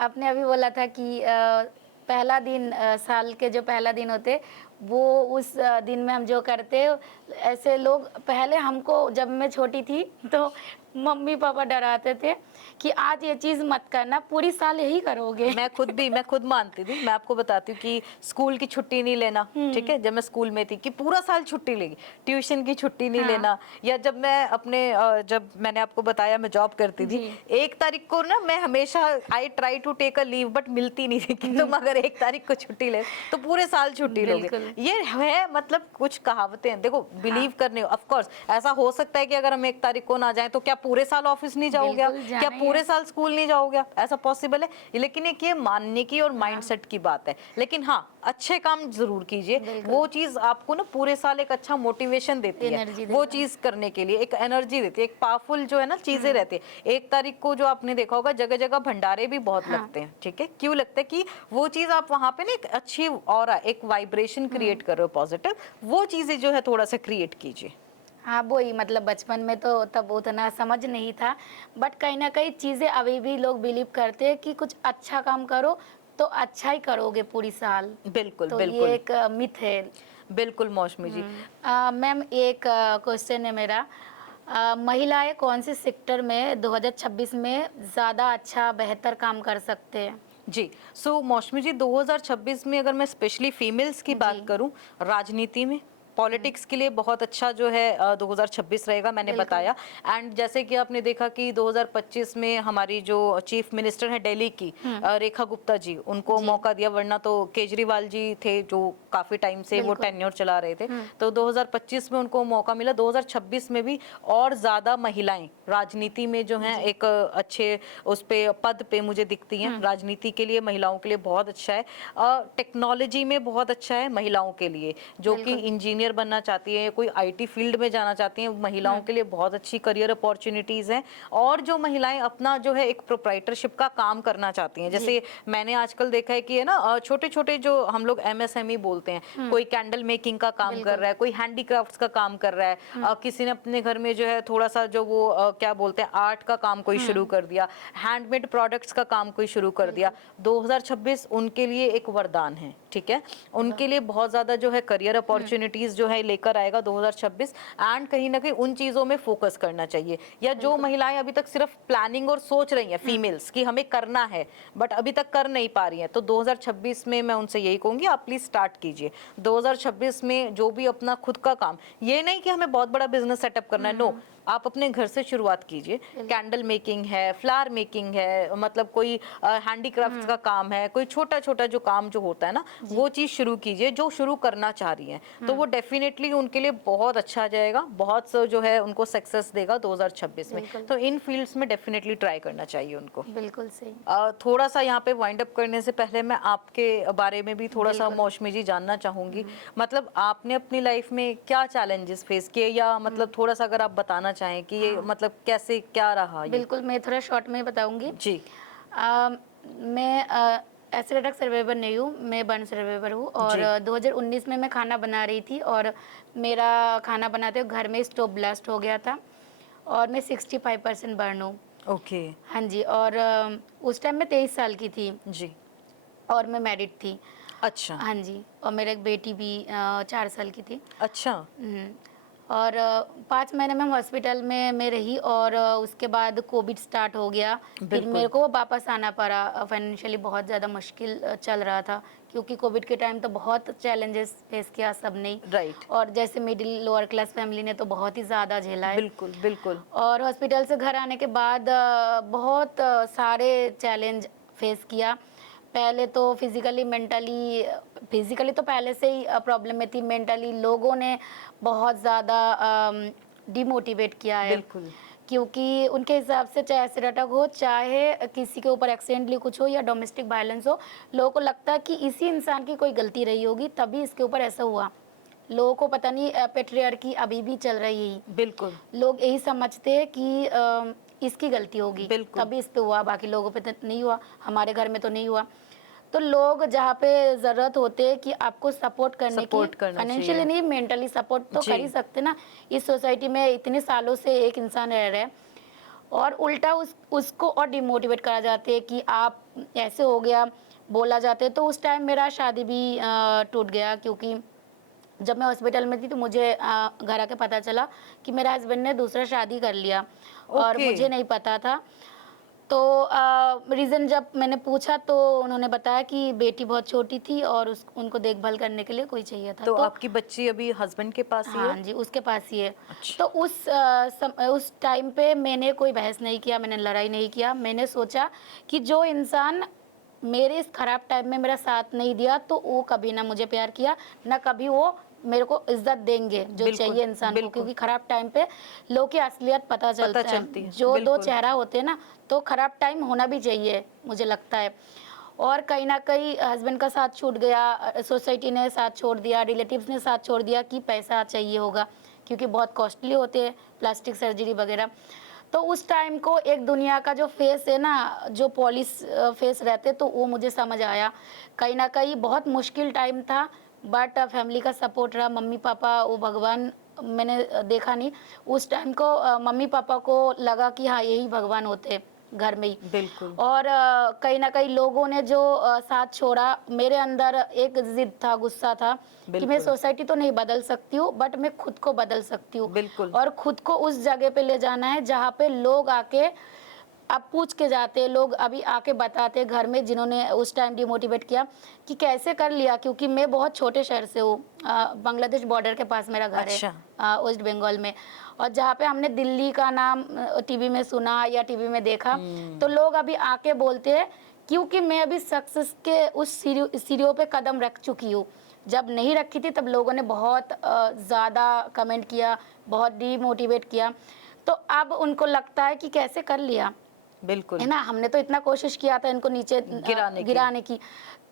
आपने अभी बोला था कि पहला दिन साल के जो पहला दिन होते वो उस दिन में हम जो करते ऐसे लोग पहले हमको जब मैं छोटी थी तो मम्मी पापा डराते थे कि आज ये चीज़ मत करना, पूरी साल यही करोगे। मैं खुद मानती थी। मैं आपको बताती हूँ कि स्कूल की छुट्टी नहीं लेना, ठीक है। जब मैं स्कूल में थी कि पूरा साल छुट्टी लेगी, ट्यूशन की छुट्टी नहीं लेना। या जब मैं अपने जब मैंने आपको बताया मैं जॉब करती थी, 1 तारीख को ना मैं हमेशा I try to take a leave, but मिलती नहीं थी कि तुम अगर 1 तारीख को छुट्टी ले तो पूरे साल छुट्टी लोगे। ये है मतलब कुछ कहावतें हैं। देखो बिलीव करने, ऑफ कोर्स ऐसा हो सकता है कि अगर हम 1 तारीख को ना जाए तो क्या पूरे साल ऑफिस नहीं जाओगे, क्या पूरे साल स्कूल नहीं जाओगे, ऐसा पॉसिबल है। लेकिन एक ये मानने की और माइंडसेट की बात है। लेकिन हाँ, अच्छे काम जरूर कीजिए, वो चीज आपको ना पूरे साल एक अच्छा मोटिवेशन देती है, वो चीज करने के लिए एक एनर्जी देती है, एक पावरफुल जो है ना चीजें रहती है। 1 तारीख को जो आपने देखा होगा जगह जगह भंडारे भी बहुत लगते हैं, ठीक है। क्यों लगता है कि वो चीज आप वहां पे ना एक अच्छी ऑरा, एक वाइब्रेशन क्रिएट कर रहे हो पॉजिटिव, वो चीजें जो है थोड़ा सा क्रिएट कीजिए। हाँ वही, मतलब बचपन में तो तब उतना समझ नहीं था, बट कहीं ना कहीं चीज़ें अभी भी लोग बिलीव करते हैं कि कुछ अच्छा काम करो तो अच्छा ही करोगे पूरी साल। बिल्कुल तो बिल्कुल ये एक मिथ है। बिल्कुल मौसमी जी। मैम एक क्वेश्चन है मेरा, महिलाएं कौन से सेक्टर में 2026 में ज़्यादा अच्छा बेहतर काम कर सकते हैं? जी, सो मौसमी जी 2026 में अगर मैं स्पेशली फीमेल्स की बात करूं, राजनीति में पॉलिटिक्स के लिए बहुत अच्छा जो है 2026 रहेगा, मैंने बताया। एंड जैसे कि आपने देखा कि 2025 में हमारी जो चीफ मिनिस्टर है दिल्ली की रेखा गुप्ता जी, उनको मौका दिया, वरना तो केजरीवाल जी थे जो काफी टाइम से वो टेन्योर चला रहे थे। तो 2025 में उनको मौका मिला। 2026 में भी और ज्यादा महिलाएं राजनीति में जो हैं एक अच्छे उस पे पद पे मुझे दिखती हैं। राजनीति के लिए महिलाओं के लिए बहुत अच्छा है। टेक्नोलॉजी में बहुत अच्छा है महिलाओं के लिए, जो कि इंजीनियर बनना चाहती है, कोई आईटी फील्ड में जाना चाहती हैं, महिलाओं के लिए बहुत अच्छी करियर अपॉर्चुनिटीज हैं। और जो महिलाएं अपना जो है एक प्रोप्राइटरशिप का काम करना चाहती हैं, जैसे मैंने आजकल देखा है कि है ना छोटे छोटे जो हम लोग एमएसएमई बोलते हैं, कोई कैंडल मेकिंग का काम कर रहा है, कोई हैंडीक्राफ्ट्स का काम कर रहा है, किसी ने अपने घर में जो है थोड़ा सा जो वो क्या बोलते हैं आर्ट का काम कोई शुरू कर दिया, हैंडमेड प्रोडक्ट्स का काम कोई शुरू कर दिया। 2026 उनके लिए एक वरदान है, ठीक है। उनके लिए बहुत ज्यादा जो है करियर अपॉर्चुनिटीज जो है लेकर आएगा 2026। एंड कहीं ना कहीं उन चीजों में फोकस करना चाहिए। या जो महिलाएं अभी तक सिर्फ प्लानिंग और सोच रही हैं, फीमेल्स की हमें करना है बट अभी तक कर नहीं पा रही हैं, तो 2026 में मैं उनसे यही कहूंगी आप प्लीज स्टार्ट कीजिए। 2026 में जो भी अपना खुद का काम, ये नहीं कि हमें बहुत बड़ा बिजनेस सेटअप करना है, नो, आप अपने घर से शुरुआत कीजिए। कैंडल मेकिंग है, फ्लावर मेकिंग है, मतलब कोई हैंडीक्राफ्ट्स का काम है, कोई छोटा छोटा जो काम जो होता है ना, वो चीज शुरू कीजिए जो शुरू करना चाह रही हैं। तो वो डेफिनेटली उनके लिए बहुत अच्छा जाएगा, बहुत जो है उनको सक्सेस देगा 2026 में। तो इन फील्ड्स में डेफिनेटली ट्राई करना चाहिए उनको। बिल्कुल सही। थोड़ा सा यहाँ पे वाइंड अप करने से पहले मैं आपके बारे में भी थोड़ा सा मौसमी जी जानना चाहूंगी। मतलब आपने अपनी लाइफ में क्या चैलेंजेस फेस किए, या मतलब थोड़ा सा अगर आप बताना चाहें कि ये मतलब कैसे क्या रहा ये? बिल्कुल, मैं थोड़ा शॉर्ट में बताऊंगी जी। मैं एसिड सर्वाइवर नहीं हूँ, मैं बर्न सर्वाइवर हूँ। और 2019 में मैं खाना बना रही थी और मेरा खाना बनाते हुए घर में स्टोव ब्लास्ट हो गया था और मैं 65% बर्न हूँ। ओके। हाँ जी। और उस टाइम मैं 23 साल की थी जी। और मैं मैरिड थी। अच्छा। हाँ जी। और मेरा एक बेटी भी 4 साल की थी। अच्छा। और 5 महीने में हॉस्पिटल में मैं रही और उसके बाद कोविड स्टार्ट हो गया। फिर मेरे को वापस आना पड़ा। फाइनेंशियली बहुत ज़्यादा मुश्किल चल रहा था, क्योंकि कोविड के टाइम तो बहुत चैलेंजेस फेस किया सबने। राइट। और जैसे मिडिल लोअर क्लास फैमिली ने तो बहुत ही ज़्यादा झेला है। बिल्कुल बिल्कुल। और हॉस्पिटल से घर आने के बाद बहुत सारे चैलेंज फेस किया। पहले तो फिजिकली तो पहले से ही प्रॉब्लम में थी, मेंटली लोगों ने बहुत ज़्यादा डिमोटिवेट किया है। बिल्कुल। क्योंकि उनके हिसाब से चाहे एसिड अटैक हो, चाहे किसी के ऊपर एक्सीडेंटली कुछ हो या डोमेस्टिक वायलेंस हो, लोगों को लगता है कि इसी इंसान की कोई गलती रही होगी तभी इसके ऊपर ऐसा हुआ। लोगों को पता नहीं पेट्रियार्की अभी भी चल रही है। बिल्कुल। लोग यही समझते हैं कि इसकी गलती होगी बिल्कुल। तभी इस पे हुआ, बाकी लोगों पे तो नहीं हुआ, हमारे घर में तो नहीं हुआ। तो लोग जहाँ पे ज़रूरत होते है कि आपको सपोर्ट करने की, सपोर्ट करना फाइनेंशियली चाहिए। नहीं मेंटली सपोर्ट तो जी। कर ही सकते ना। इस सोसाइटी में इतने सालों से एक इंसान रह रहा है और उल्टा उसको और डिमोटिवेट करा जाते है कि आप ऐसे हो गया, बोला जाते है। तो उस टाइम मेरा शादी भी टूट गया, क्योंकि जब मैं हॉस्पिटल में थी तो मुझे घर आके पता चला कि मेरा हस्बैंड ने दूसरा शादी कर लिया और ओके। मुझे नहीं पता था। तो रीज़न जब मैंने पूछा तो उन्होंने बताया कि बेटी बहुत छोटी थी और उनको देखभाल करने के लिए कोई चाहिए था। तो तो आपकी बच्ची अभी हस्बैंड के पास ही हाँ है? जी, उसके पास ही है। अच्छा। तो उस टाइम पे मैंने कोई बहस नहीं किया, मैंने लड़ाई नहीं किया। मैंने सोचा कि जो इंसान मेरे इस खराब टाइम में मेरा साथ नहीं दिया तो वो कभी ना मुझे प्यार किया, ना कभी वो मेरे को इज्जत देंगे जो बिल्कुल, चाहिए इंसान को। बिल्कुल। क्योंकि खराब टाइम पे लोग की असलियत पता चलता चलती है। है, जो दो बिल्कुल। चेहरा होते हैं ना, तो खराब टाइम होना भी चाहिए, मुझे लगता है। और कहीं न कहीं हस्बैंड का साथ छूट गया, सोसाइटी ने साथ छोड़ दिया, रिलेटिव्स ने साथ छोड़ दिया कि पैसा चाहिए होगा, क्योंकि बहुत कॉस्टली होते हैं प्लास्टिक सर्जरी वगैरह। तो उस टाइम को एक दुनिया का जो फेस है ना, जो पॉलिश फेस रहते, तो वो मुझे समझ आया। कहीं न कहीं बहुत मुश्किल टाइम था, बट फैमिली का सपोर्ट रहा, मम्मी-पापा, वो भगवान मैंने देखा नहीं। उस टाइम को मम्मी-पापा को लगा कि हाँ, यही भगवान होते हैं घर में ही। बिल्कुल। और कहीं न कहीं लोगों ने जो साथ छोड़ा, मेरे अंदर एक ज़िद था, गुस्सा था कि मैं बिल्कुल। सोसाइटी तो नहीं बदल सकती हूँ, बट मैं खुद को बदल सकती हूँ। बिल्कुल। और खुद को उस जगह पे ले जाना है जहाँ पे लोग आके अब पूछ के जाते हैं, लोग अभी आके बताते हैं घर में, जिन्होंने उस टाइम डिमोटिवेट किया कि कैसे कर लिया। क्योंकि मैं बहुत छोटे शहर से हूँ, बांग्लादेश बॉर्डर के पास मेरा घर है, अच्छा। वेस्ट बंगाल में। और जहाँ पे हमने दिल्ली का नाम टीवी में सुना या टीवी में देखा, तो लोग अभी आके बोलते हैं, क्योंकि मैं अभी सक्सेस के उस सीढ़ियों पे कदम रख चुकी हूँ। जब नहीं रखी थी तब लोगों ने बहुत ज़्यादा कमेंट किया, बहुत डिमोटिवेट किया। तो अब उनको लगता है कि कैसे कर लिया, बिल्कुल। है ना? हमने तो इतना कोशिश किया था इनको नीचे गिराने की।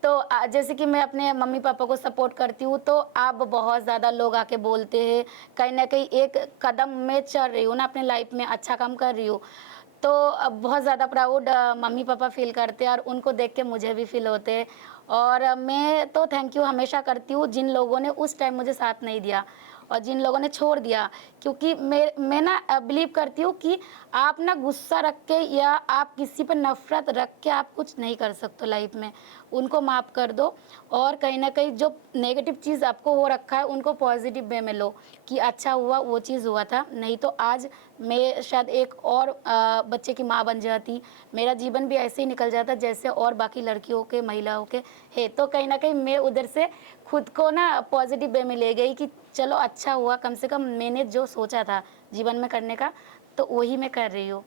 तो जैसे कि मैं अपने मम्मी-पापा को सपोर्ट करती हूँ, तो अब बहुत ज़्यादा लोग आके बोलते हैं। कहीं न कहीं एक कदम मैं चल रही हूँ ना अपनी लाइफ में, अच्छा काम कर रही हूँ। तो अब बहुत ज़्यादा प्राउड मम्मी-पापा फ़ील करते हैं और उनको देख के मुझे भी फ़ील होते हैं। और मैं तो थैंक यू हमेशा करती हूँ जिन लोगों ने उस टाइम मुझे साथ नहीं दिया और जिन लोगों ने छोड़ दिया। क्योंकि मैं ना बिलीव करती हूँ कि आप ना गुस्सा रख के या आप किसी पर नफ़रत रख के आप कुछ नहीं कर सकते लाइफ में। उनको माफ़ कर दो और कहीं न कहीं जो नेगेटिव चीज़ आपको हो रखा है उनको पॉज़िटिव वे में लो कि अच्छा हुआ वो चीज़ हुआ था, नहीं तो आज मैं शायद एक और बच्चे की माँ बन जाती। मेरा जीवन भी ऐसे ही निकल जाता जैसे और बाकी लड़कियों के, महिलाओं के है। तो कहीं न कहीं मैं उधर से खुद को ना पॉज़िटिव वे में ले गई कि चलो अच्छा हुआ, कम से कम मैंने जो सोचा था जीवन में करने का, तो वही मैं कर रही हूँ।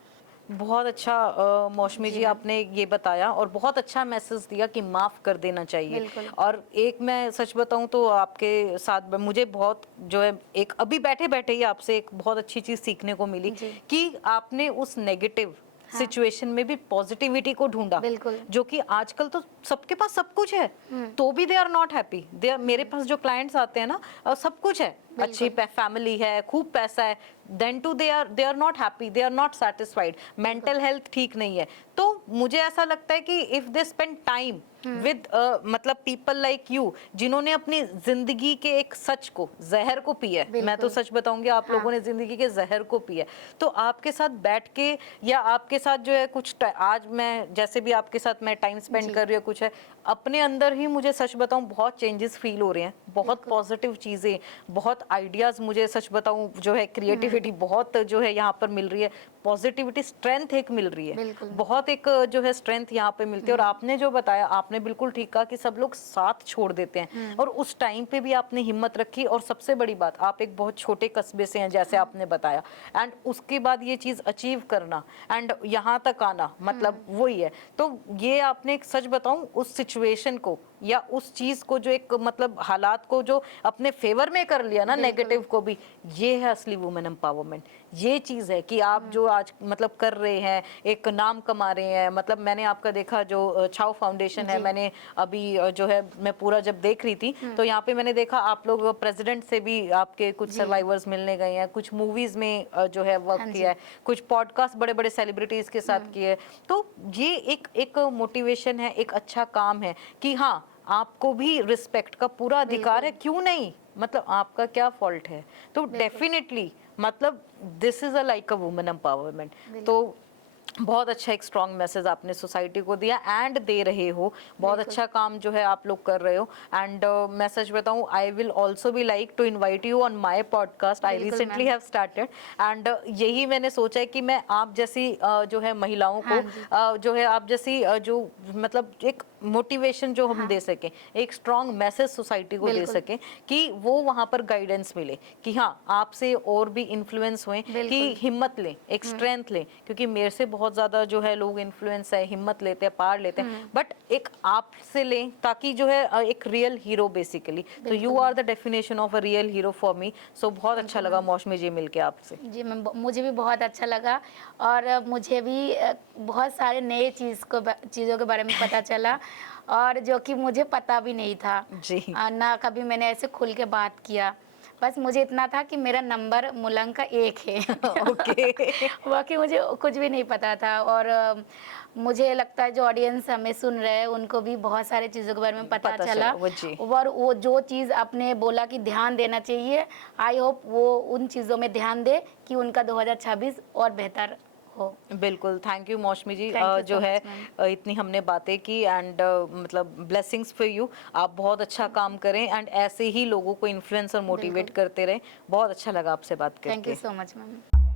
बहुत अच्छा मौसमी जी मैम। आपने ये बताया और बहुत अच्छा मैसेज दिया कि माफ़ कर देना चाहिए। बिल्कुल। और एक मैं सच बताऊं तो आपके साथ मुझे बहुत जो है एक अभी बैठे बैठे ही आपसे एक बहुत अच्छी चीज़ सीखने को मिली जी। कि आपने उस नेगेटिव हाँ। सिचुएशन में भी पॉजिटिविटी को ढूंढा, बिल्कुल। जो कि आजकल तो सबके पास सब कुछ है तो भी दे आर नॉट हैप्पी। दे मेरे पास जो क्लाइंट्स आते हैं ना, सब कुछ है, अच्छी फैमिली है, खूब पैसा है, then too they are not happy, they are not satisfied, mental health ठीक नहीं है। तो मुझे ऐसा लगता है कि if they spend time with मतलब पीपल लाइक यू, जिन्होंने अपनी जिंदगी के एक सच को, जहर को पिया है, मैं तो सच बताऊंगी आप लोगों ने जिंदगी के जहर को पिया है, तो आपके साथ बैठ के या आपके साथ जो है कुछ आज मैं जैसे भी आपके साथ मैं टाइम स्पेंड कर रही हूँ, कुछ है अपने अंदर ही मुझे सच बताऊं बहुत चेंजेस फील हो रहे हैं, बहुत पॉजिटिव चीजें, बहुत आइडियाज, मुझे सच बताऊं जो है क्रिएटिविटी बहुत जो है यहाँ पर मिल रही है, पॉजिटिविटी, स्ट्रेंथ एक मिल रही है, बहुत एक जो है स्ट्रेंथ यहाँ पे मिलती है। और आपने जो बताया, आपने बिल्कुल ठीक कहा कि सब लोग साथ छोड़ देते हैं, और उस टाइम पे भी आपने हिम्मत रखी, और सबसे बड़ी बात आप एक बहुत छोटे कस्बे से हैं जैसे आपने बताया, एंड उसके बाद ये चीज अचीव करना एंड यहाँ तक आना, मतलब वही है। तो ये आपने एक सच बताऊं उस सिचुएशन को या उस चीज को जो एक मतलब हालात को जो अपने फेवर में कर लिया ना, नेगेटिव को भी, ये है असली वुमेन एम्पावरमेंट। ये चीज है कि आप जो आज मतलब कर रहे हैं, एक नाम कमा रहे हैं। मतलब मैंने आपका देखा जो छाव फाउंडेशन है, मैंने अभी जो है मैं पूरा जब देख रही थी तो यहाँ पे मैंने देखा आप लोग प्रेसिडेंट से भी आपके कुछ सर्वाइवर्स मिलने गए हैं, कुछ मूवीज में जो है वर्क किया है, कुछ पॉडकास्ट बड़े बड़े सेलिब्रिटीज के साथ किए। तो ये एक मोटिवेशन है, एक अच्छा काम है कि हाँ आपको भी रिस्पेक्ट का पूरा अधिकार है, क्यों नहीं, मतलब आपका क्या फॉल्ट है। तो डेफिनेटली मतलब this is a like a women empowerment. तो बहुत अच्छा एक स्ट्रॉन्ग मैसेज आपने सोसाइटी को दिया एंड दे रहे हो, बहुत अच्छा काम जो है आप लोग कर रहे हो। एंड मैं सच बताऊं, I will also be like to invite you on my podcast. I recently have started and यही मैंने सोचा है कि मैं आप जैसी जो है महिलाओं को जो है आप जैसी जो मतलब एक मोटिवेशन जो हम दे सकें, एक स्ट्रॉन्ग मैसेज सोसाइटी को दे सकें कि वो वहां पर गाइडेंस मिले कि हाँ आपसे और भी इन्फ्लुएंस हुए, कि हिम्मत लें, एक स्ट्रेंथ लें। क्योंकि मेरे से बहुत ज्यादा जो है लोग इन्फ्लुएंस है, हिम्मत लेते हैं, पार लेते हैं, बट एक आप से लें ताकि जो है एक रियल हीरो बेसिकली। तो you are the definition of a real hero for me. So बहुत अच्छा लगा मौसमी जी मिलके आपसे। जी मैम, मुझे भी बहुत अच्छा लगा, और मुझे भी बहुत सारे नए चीज़ों के बारे में पता चला, और जो कि मुझे पता भी नहीं था। जी ना कभी मैंने ऐसे खुल के बात किया। बस मुझे इतना था कि मेरा नंबर मूलांक 1 है। ओके बाकी मुझे कुछ भी नहीं पता था। और मुझे लगता है जो ऑडियंस हमें सुन रहे हैं उनको भी बहुत सारे चीज़ों के बारे में पता चला। वो जी और वो जो चीज़ आपने बोला कि ध्यान देना चाहिए, आई होप वो उन चीज़ों में ध्यान दे कि उनका 2026 और बेहतर हो। बिल्कुल, थैंक यू मौसमी जी। थैंक यू जो सो है मच मैम। इतनी हमने बातें की एंड मतलब ब्लेसिंग्स फॉर यू। आप बहुत अच्छा काम करें एंड ऐसे ही लोगों को इन्फ्लुएंस और मोटिवेट बिल्कुल। करते रहें। बहुत अच्छा लगा आपसे बात थैंक यू करके। So much ma'am.